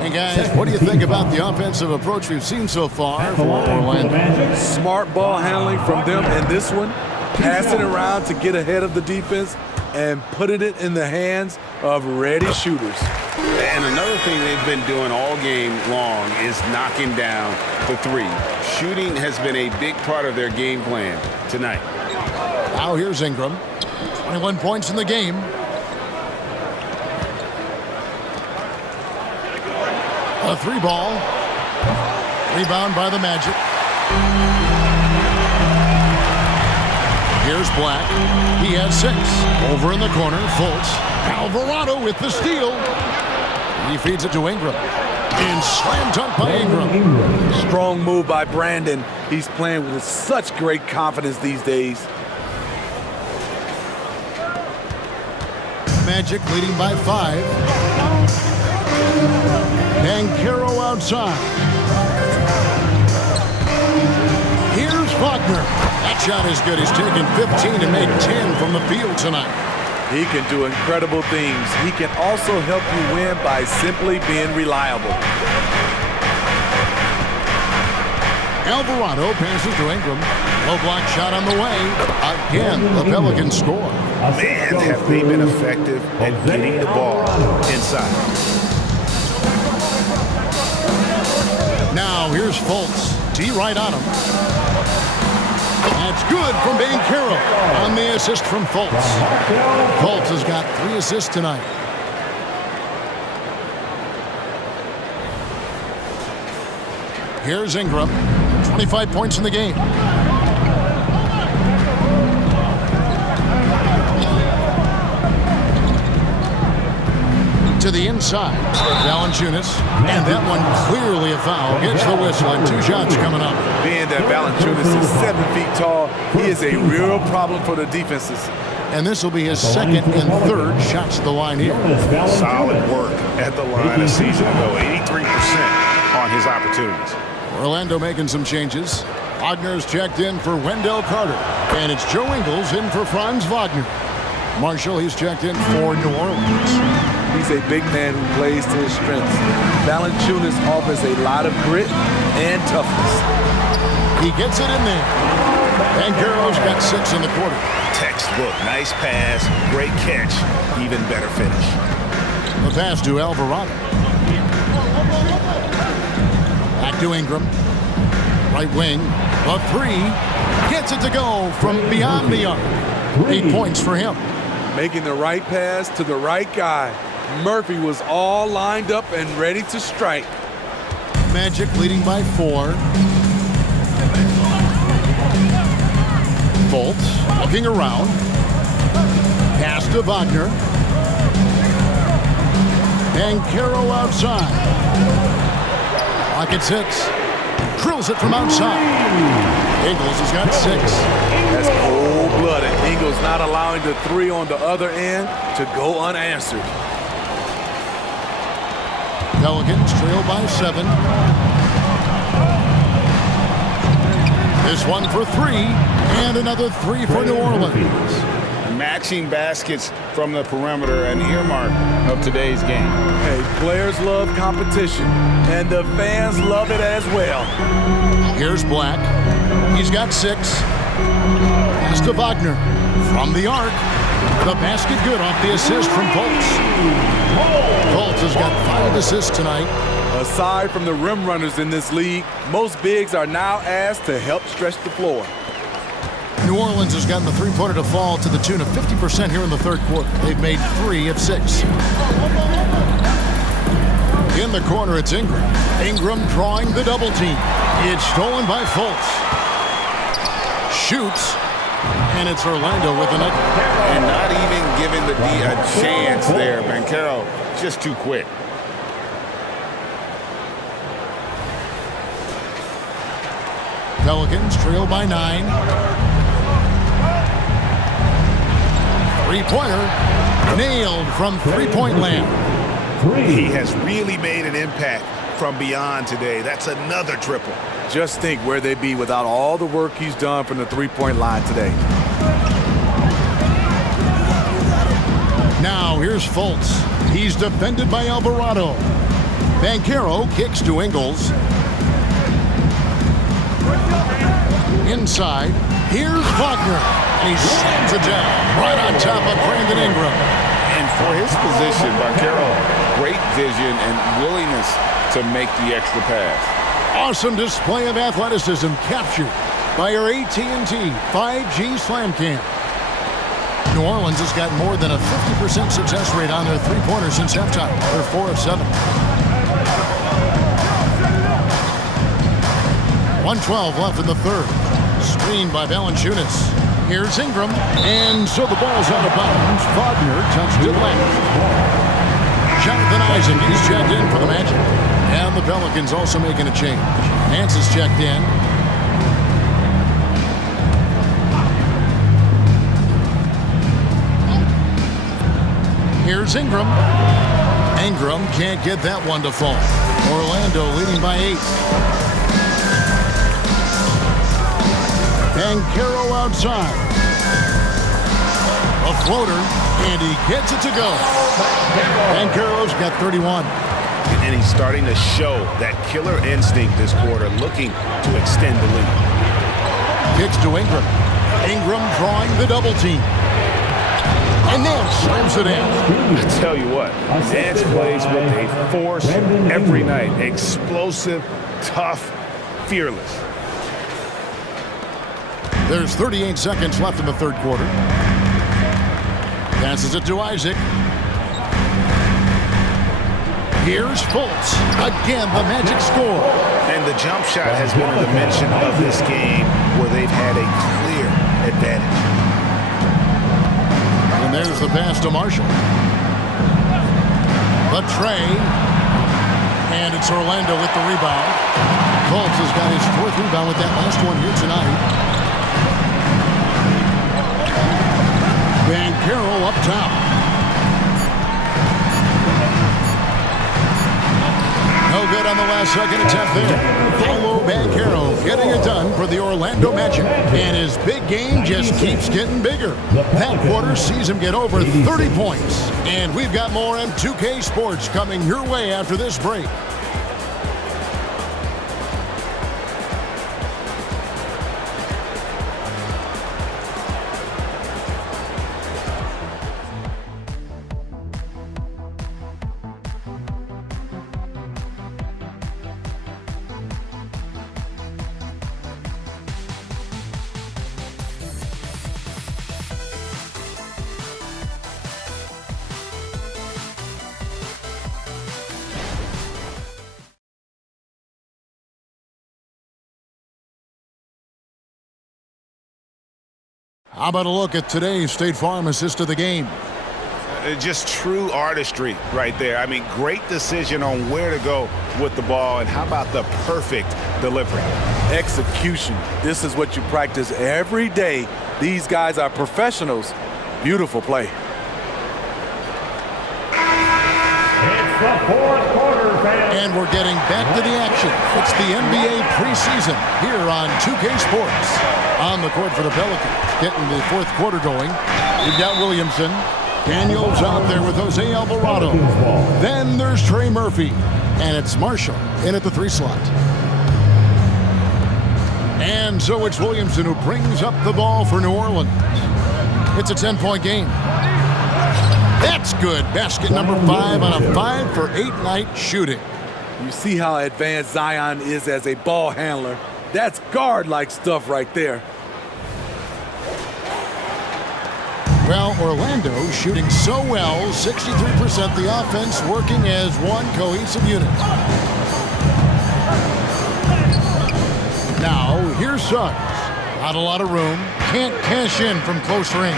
Hey guys, what do you think about the offensive approach we've seen so far for Orlando? Smart ball handling from them in this one. Passing around to get ahead of the defense and putting it in the hands of ready shooters. And another thing they've been doing all game long is knocking down the three. Shooting has been a big part of their game plan tonight. Now here's Ingram. 21 points in the game. A 3-ball. Rebound by the Magic. Here's Black. He has 6. Over in the corner, Fultz. Alvarado with the steal. He feeds it to Ingram. And slam dunk by Ingram. Strong move by Brandon. He's playing with such great confidence these days. Magic leading by 5. Banchero outside. Here's Wagner. That shot is good. He's taken 15 and made 10 from the field tonight. He can do incredible things. He can also help you win by simply being reliable. Alvarado passes to Ingram. Low block shot on the way. Again, the Pelicans score. Man, have they been effective at getting the ball inside. Now here's Fultz. D right on him. That's good from Banchero on the assist from Fultz. Fultz has got 3 assists tonight. Here's Ingram. 25 points in the game. To the inside, Valanciunas, and that one clearly a foul. Gets the whistle and 2 shots coming up. Being that Valanciunas is 7 feet tall, he is a real problem for the defenses. And this will be his second and third shots at the line here. Solid work at the line a season ago. 83% on his opportunities. Orlando making some changes. Wagner's checked in for Wendell Carter. And it's Joe Ingles in for Franz Wagner. Marshall, he's checked in for New Orleans. He's a big man who plays to his strengths. Valanciunas offers a lot of grit and toughness. He gets it in there. And Banchero's got 6 in the quarter. Textbook, nice pass, great catch, even better finish. The pass to Alvarado. Back to Ingram. Right wing. A 3. Gets it to go from beyond the arc. 8 points for him. Making the right pass to the right guy. Murphy was all lined up and ready to strike. Magic leading by 4. Fultz looking around. Pass to Wagner. Banchero outside. Rockets hits. Drills it from outside. Ingles has got 6. That's cold-blooded. Ingles not allowing the 3 on the other end to go unanswered. Pelicans trail by 7. This one for 3, and another 3 for New Orleans. Matching baskets from the perimeter, an earmark of today's game. Hey, players love competition, and the fans love it as well. Here's Black. He's got 6. Pass to Wagner. From the arc. The basket good off the assist from Fultz. Fultz has got 5 assists tonight. Aside from the rim runners in this league, most bigs are now asked to help stretch the floor. New Orleans has gotten the three-pointer to fall to the tune of 50% here in the third quarter. They've made 3 of 6. In the corner, it's Ingram. Ingram drawing the double team. It's stolen by Fultz. Shoots, and it's Orlando with another. And not even giving the D a chance there. Banchero just too quick. Pelicans trail by 9. 3-pointer nailed from three-point land. He has really made an impact from beyond today. That's another triple. Just think where they'd be without all the work he's done from the three-point line today. Now here's Fultz. He's defended by Alvarado. Banchero kicks to Ingles. Inside, here's Wagner, and he slams it down right on top of Brandon Ingram. And for his position, Banchero, great vision and willingness to make the extra pass. Awesome display of athleticism captured by our AT&T 5G Slam Cam. New Orleans has got more than a 50% success rate on their three-pointers since halftime. They're 4 of 7. 1:12 left in the third. Screened by Valanciunas. Here's Ingram, and so the ball's out of bounds. Wagner touched it last. Jonathan Isaac, he's checked in for the Magic. And the Pelicans also making a change. Nance is checked in. Here's Ingram. Ingram can't get that one to fall. Orlando leading by 8. Banchero outside. A floater, and he gets it to go. Banchero's got 31. And he's starting to show that killer instinct this quarter, looking to extend the lead. Kicks to Ingram. Ingram drawing the double team. And Nance slams it in. I tell you what, Nance plays with a force every night. Explosive, tough, fearless. There's 38 seconds left in the third quarter. Passes it to Isaac. Here's Fultz. Again, the Magic score. And the jump shot has been a dimension of this game where they've had a clear advantage. And there's the pass to Marshall. The tray. And it's Orlando with the rebound. Fultz has got his 4th rebound with that last one here tonight. Banchero up top. No good on the last second attempt there. Paolo Banchero getting it done for the Orlando Magic. And his big game just keeps getting bigger. That quarter sees him get over 30 points. And we've got more M2K Sports coming your way after this break. How about a look at today's State Farm assist of the game? Just true artistry right there. I mean, great decision on where to go with the ball, and how about the perfect delivery? Execution. This is what you practice every day. These guys are professionals. Beautiful play. It's the 4th quarter, fans. And we're getting back to the action. It's the NBA preseason here on 2K Sports. On the court for the Pelicans, getting the 4th quarter going. We've got Williamson. Daniels out there with Jose Alvarado. Then there's Trey Murphy. And it's Marshall in at the 3 slot. And so it's Williamson who brings up the ball for New Orleans. It's a 10-point game. That's good. Basket number 5 on a 5-for-8 night shooting. You see how advanced Zion is as a ball handler. That's guard-like stuff right there. Well, Orlando shooting so well, 63%, the offense working as one cohesive unit. Now, here's Suggs. Not a lot of room. Can't cash in from close range.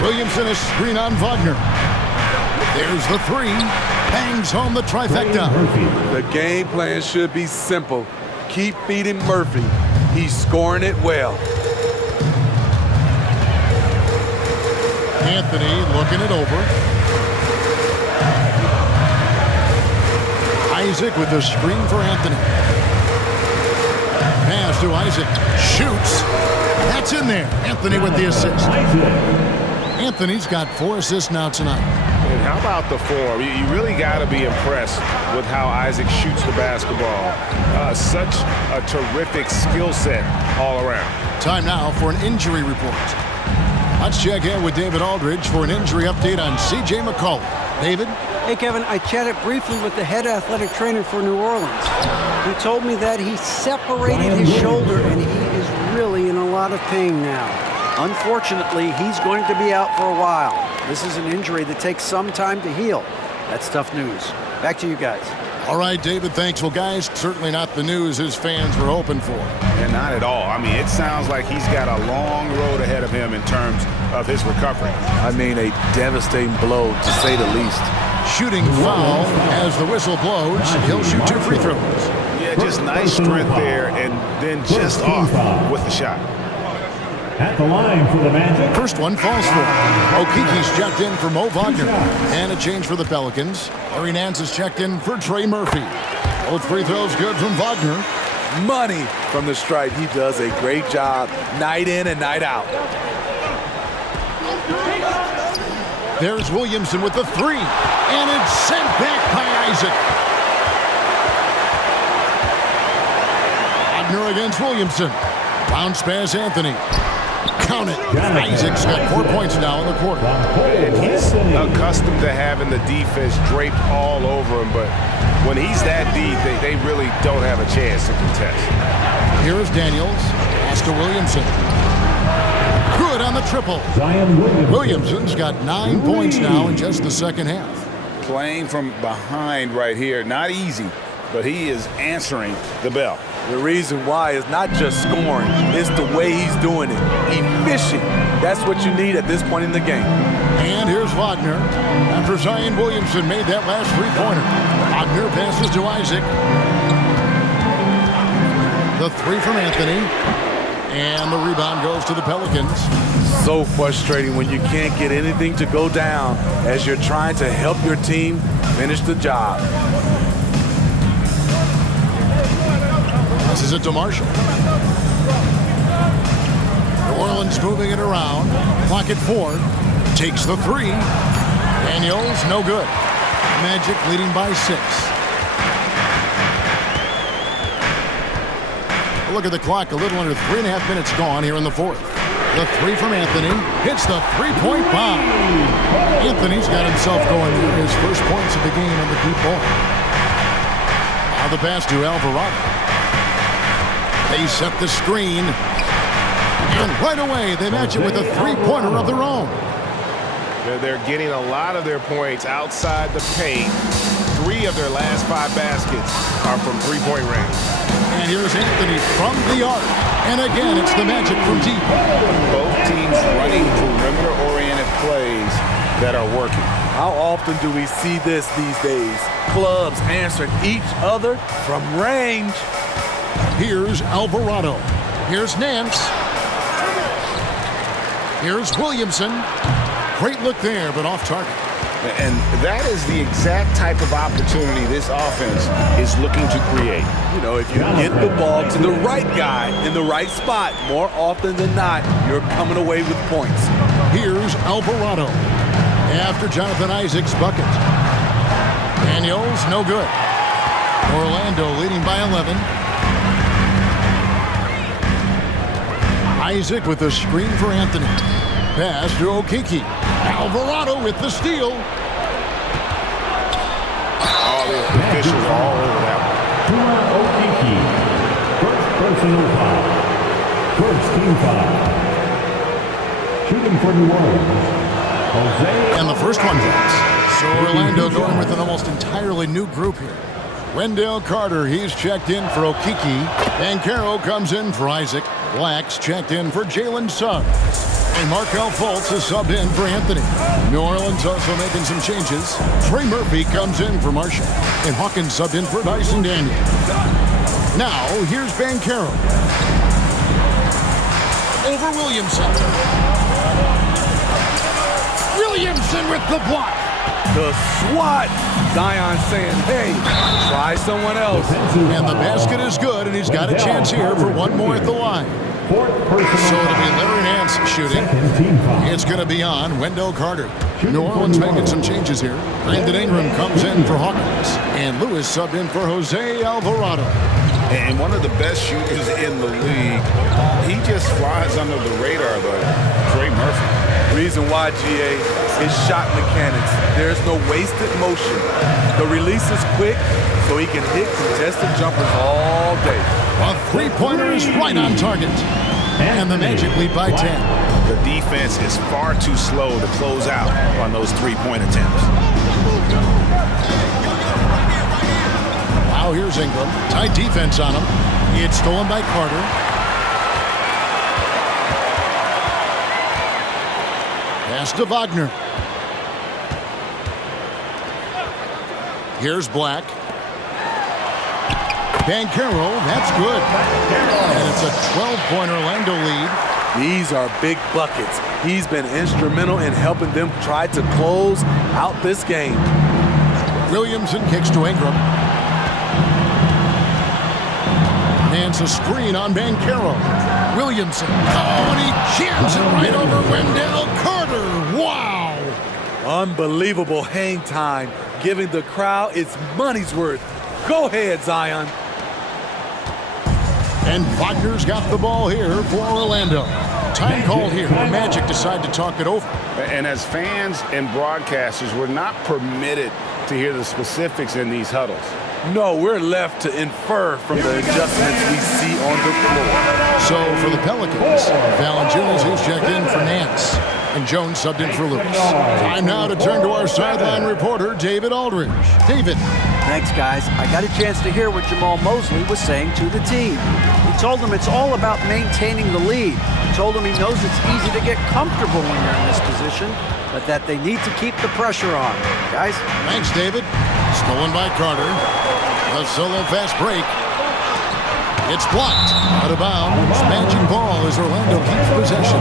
Williamson is screen on Wagner. There's the 3. Bangs home the trifecta. The game plan should be simple. Keep feeding Murphy. He's scoring it well. Anthony looking it over. Isaac with the screen for Anthony. Pass to Isaac. Shoots. That's in there. Anthony with the assist. Anthony's got 4 assists now tonight. And how about the form? You really got to be impressed with how Isaac shoots the basketball. Such a terrific skill set all around. Time now for an injury report. Let's check in with David Aldridge for an injury update on C.J. McCollum. David? Hey, Kevin, I chatted briefly with the head athletic trainer for New Orleans. He told me that he separated his shoulder and he is really in a lot of pain now. Unfortunately, he's going to be out for a while. This is an injury that takes some time to heal. That's tough news. Back to you guys. All right, David, thanks. Well, guys, certainly not the news his fans were hoping for. And not at all. I mean, it sounds like he's got a long road ahead of him in terms of his recovery. I mean, a devastating blow, to say the least. Shooting foul as the whistle blows. He'll shoot 2 free throws. Yeah, just nice strength there, and then just off with the shot. At the line for the Magic. First one falls for. Okiki's checked in for Mo Wagner. And a change for the Pelicans. Larry Nance is checked in for Trey Murphy. Both free throws good from Wagner. Money from the stripe. He does a great job night in and night out. There's Williamson with the 3. And it's sent back by Isaac. Wagner against Williamson. Bounce pass Anthony. Count it. Isaac's got 4 points now in the quarter. And he's accustomed to having the defense draped all over him, but when he's that deep, they really don't have a chance to contest. Here's Daniels. Pass to Williamson. Good on the triple. Zion Williamson's got 9 points now in just the second half. Playing from behind right here, not easy, but he is answering the bell. The reason why is not just scoring, it's the way he's doing it. Efficient. That's what you need at this point in the game. And here's Wagner. After Zion Williamson made that last three-pointer, Wagner passes to Isaac. The three from Anthony. And the rebound goes to the Pelicans. So frustrating when you can't get anything to go down as you're trying to help your team finish the job. Passes it to Marshall. New Orleans moving it around. Clock at 4. Takes the three. Daniels, no good. Magic leading by 6. Look at the clock, a little under 3.5 minutes gone here in the fourth. The three from Anthony hits the three-point bomb. Anthony's got himself going there. His first points of the game on the deep ball. Now the pass to Alvarado. They set the screen. And right away, they match it with a three-pointer of their own. They're getting a lot of their points outside the paint. 3 of their last 5 baskets are from three-point range. And here's Anthony from the arc. And again, it's the Magic from deep. Both teams running perimeter-oriented plays that are working. How often do we see this these days? Clubs answering each other from range. Here's Alvarado. Here's Nance. Here's Williamson. Great look there, but off target. And that is the exact type of opportunity this offense is looking to create. You know, if you get the ball to the right guy in the right spot, more often than not, you're coming away with points. Here's Alvarado. After Jonathan Isaac's bucket. Daniels, no good. Orlando leading by 11. Isaac with a screen for Anthony. Pass to Okeke. Alvarado with the steal. All the officials are all over that one. Okeke, first personal foul. First team foul. Shooting for New Orleans, Jose. And the first one drops. So Orlando going with an almost entirely new group here. Wendell Carter, he's checked in for Okeke. Banchero comes in for Isaac. Black's checked in for Jalen Suggs. And Markel Fultz is subbed in for Anthony. New Orleans also making some changes. Trey Murphy comes in for Marshall. And Hawkins subbed in for Dyson Daniels. Now, here's Banchero. Over Williamson. Williamson with the block. The SWAT. Zion saying, hey, try someone else. And the basket is good, and he's got a chance here for one more at the line. So it'll be Larry Nance shooting. It's going to be on Wendell Carter. New Orleans making some changes here. Brandon Ingram comes in for Hawkins. And Lewis subbed in for Jose Alvarado. And one of the best shooters in the league. He just flies under the radar, though. Trey Murphy. Reason why, GA, is shot mechanics. There's no wasted motion. The release is quick, so he can hit contested jumpers all day. A three-pointer is right on target. And the Magic lead by 10. The defense is far too slow to close out on those three-point attempts. Now here's Ingram. Tight defense on him. It's stolen by Carter. Pass to Wagner. Here's Black. Banchero, that's good. And it's a 12-point Orlando lead. These are big buckets. He's been instrumental in helping them try to close out this game. Williamson kicks to Ingram. Nance a screen on Banchero. Williamson. Oh, and he jams it right over Wendell Carter. Wow. Unbelievable hang time, giving the crowd its money's worth. Go ahead, Zion. And Wagner's got the ball here for Orlando. Time call here. The Magic decide to talk it over. And as fans and broadcasters, we're not permitted to hear the specifics in these huddles. No, we're left to infer from the adjustments we see on the floor. So for the Pelicans, Valanciunas is checked in for Nance, and Jones subbed in for Lewis. Time now to turn to our sideline reporter, David Aldridge. David. Thanks, guys. I got a chance to hear what Jamal Mosley was saying to the team. He told them it's all about maintaining the lead. He told them he knows it's easy to get comfortable when you're in this position, but that they need to keep the pressure on. Guys? Thanks, David. Stolen by Carter. A solo fast break. It's blocked. Out of bounds. Magic ball as Orlando keeps possession.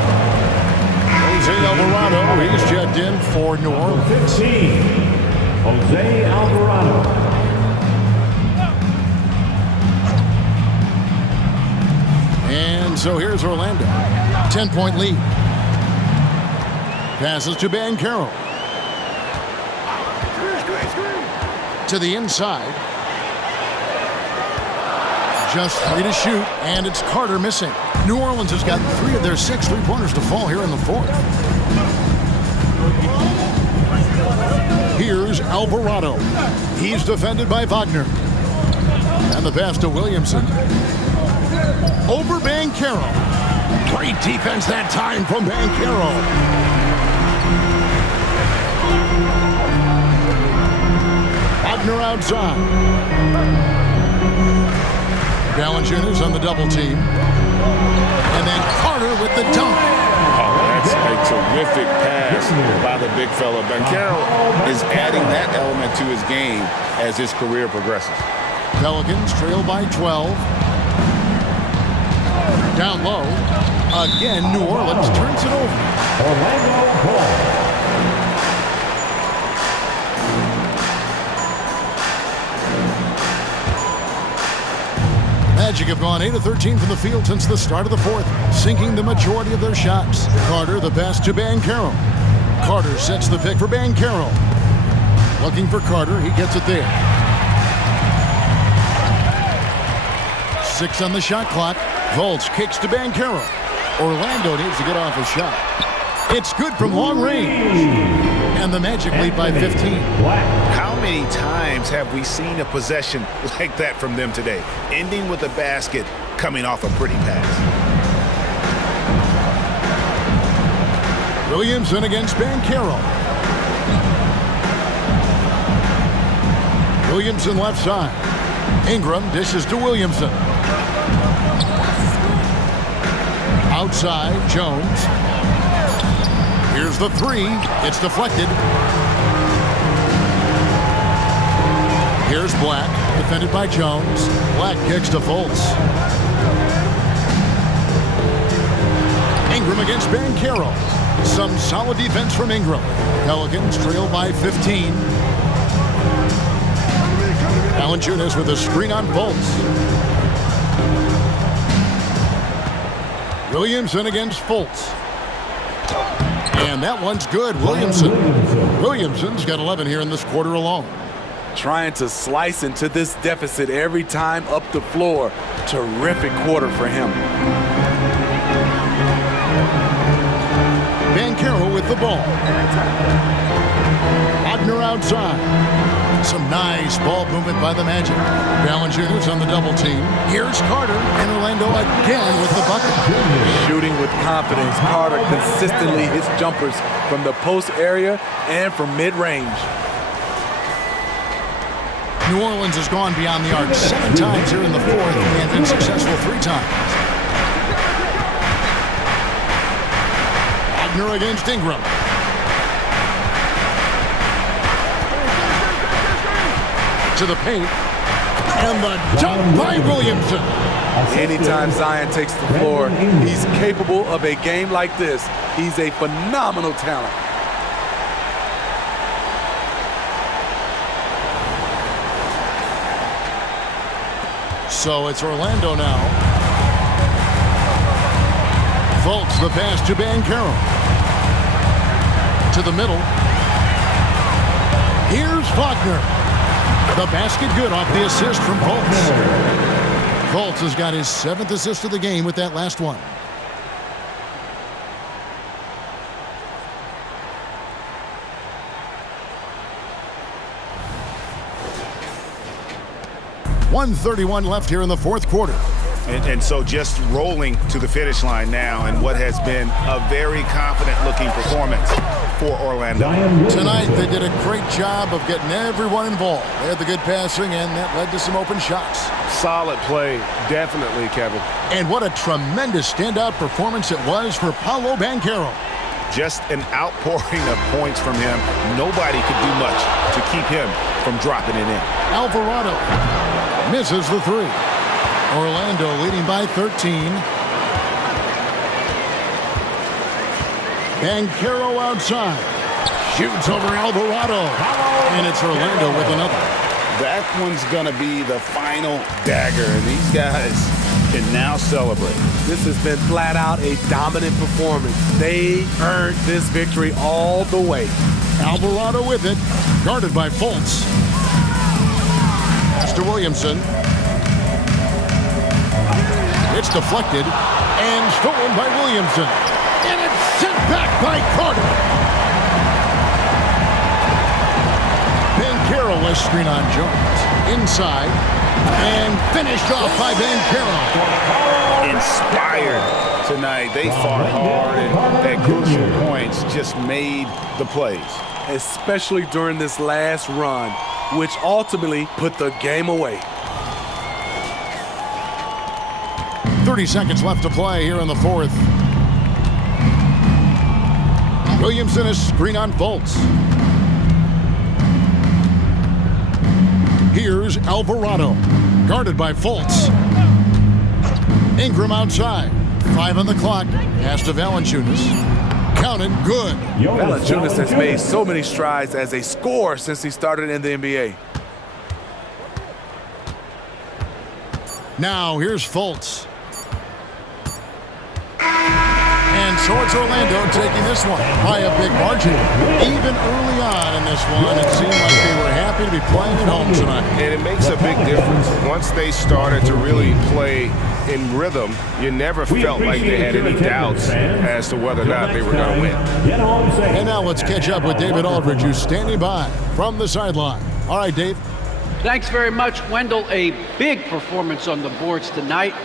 Jose Alvarado, he's checked in for New Orleans. 15, Jose Alvarado. And so here's Orlando. 10-point lead. Passes to Banchero. To the inside. Just 3 to shoot, and it's Carter missing. New Orleans has gotten 3 of their 6 three-pointers to fall here in the fourth. Here's Alvarado. He's defended by Wagner. And the pass to Williamson. Over Banchero. Great defense that time from Banchero. Wagner outside. Valanciunas on the double team. And then Carter with the dunk. Oh, that's a terrific pass by the big fella. Banchero is adding that element to his game as his career progresses. Pelicans trail by 12. Down low. Again, New Orleans turns it over. Orlando Ball. Magic have gone 8 of 13 from the field since the start of the fourth, sinking the majority of their shots. Carter, the pass to Banchero. Carter sets the pick for Banchero. Looking for Carter, he gets it there. 6 on the shot clock. Volts kicks to Banchero. Orlando needs to get off a shot. It's good from long range. And the Magic lead by 15. How many times have we seen a possession like that from them today? Ending with a basket, coming off a pretty pass. Williamson against Banchero. Williamson left side. Ingram dishes to Williamson. Outside, Jones. Here's the 3. It's deflected. Here's Black, defended by Jones. Black kicks to Fultz. Ingram against Banchero. Some solid defense from Ingram. Pelicans trail by 15. Valanciunas with a screen on Fultz. Williamson against Fultz. And that one's good. Williamson's got 11 here in this quarter alone. Trying to slice into this deficit every time up the floor. Terrific quarter for him. Banchero with the ball. Wagner outside. Some nice ball movement by the Magic. Valanciunas on the double team. Here's Carter, and Orlando again with the bucket. Shooting with confidence, Carter consistently hits jumpers from the post area and from mid-range. New Orleans has gone beyond the arc 7 times here in the fourth and been successful 3 times. Wagner against Ingram. To the paint. And the dunk by Williamson. Anytime Zion takes the floor, he's capable of a game like this. He's a phenomenal talent. So it's Orlando now. Fultz the pass to Banchero. To the middle. Here's Wagner. The basket good off the assist from Fultz. Fultz has got his 7th assist of the game with that last one. 1:31 left here in the fourth quarter. And so just rolling to the finish line now in what has been a very confident-looking performance for Orlando. Tonight, they did a great job of getting everyone involved. They had the good passing, and that led to some open shots. Solid play, definitely, Kevin. And what a tremendous standout performance it was for Paolo Banchero. Just an outpouring of points from him. Nobody could do much to keep him from dropping it in. Alvarado misses the three. Orlando leading by 13. Banchero outside. Shoots over Alvarado. And it's Orlando with another. That one's going to be the final dagger, and these guys can now celebrate. This has been flat out a dominant performance. They earned this victory all the way. Alvarado with it. Guarded by Fultz. Pass to Williamson. It's deflected and stolen by Williamson. And it's sent back by Carter. Banchero was screen on Jones. Inside. And finished off by Banchero. Inspired tonight. They fought hard and at crucial points just made the plays. Especially during this last run, which ultimately put the game away. 30 seconds left to play here in the fourth. Williamson is screen on Fultz. Here's Alvarado, guarded by Fultz. Ingram outside. 5 on the clock. Pass to Valanciunas. Counted, good. Valanciunas has made so many strides as a scorer since he started in the NBA. Now here's Fultz. And so it's Orlando taking this one by a big margin. Even early on in this one, it seemed like they were happy to be playing at home tonight. And it makes a big difference. Once they started to really play in rhythm, you never felt like they had any doubts as to whether or not they were going to win. And now let's catch up with David Aldridge, who's standing by from the sideline. All right, Dave. Thanks very much, Wendell. A big performance on the boards tonight.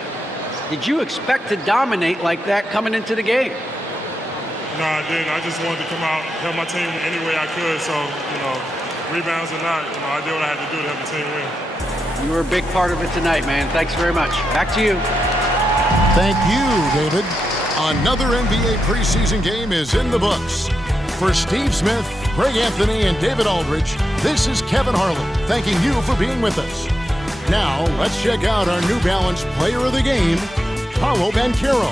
Did you expect to dominate like that coming into the game? No, I didn't. I just wanted to come out, help my team any way I could. So, rebounds or not, I did what I had to do to help the team win. You were a big part of it tonight, man. Thanks very much. Back to you. Thank you, David. Another NBA preseason game is in the books. For Steve Smith, Greg Anthony, and David Aldridge, this is Kevin Harlan thanking you for being with us. Now, let's check out our New Balance Player of the Game, Paolo Banchero.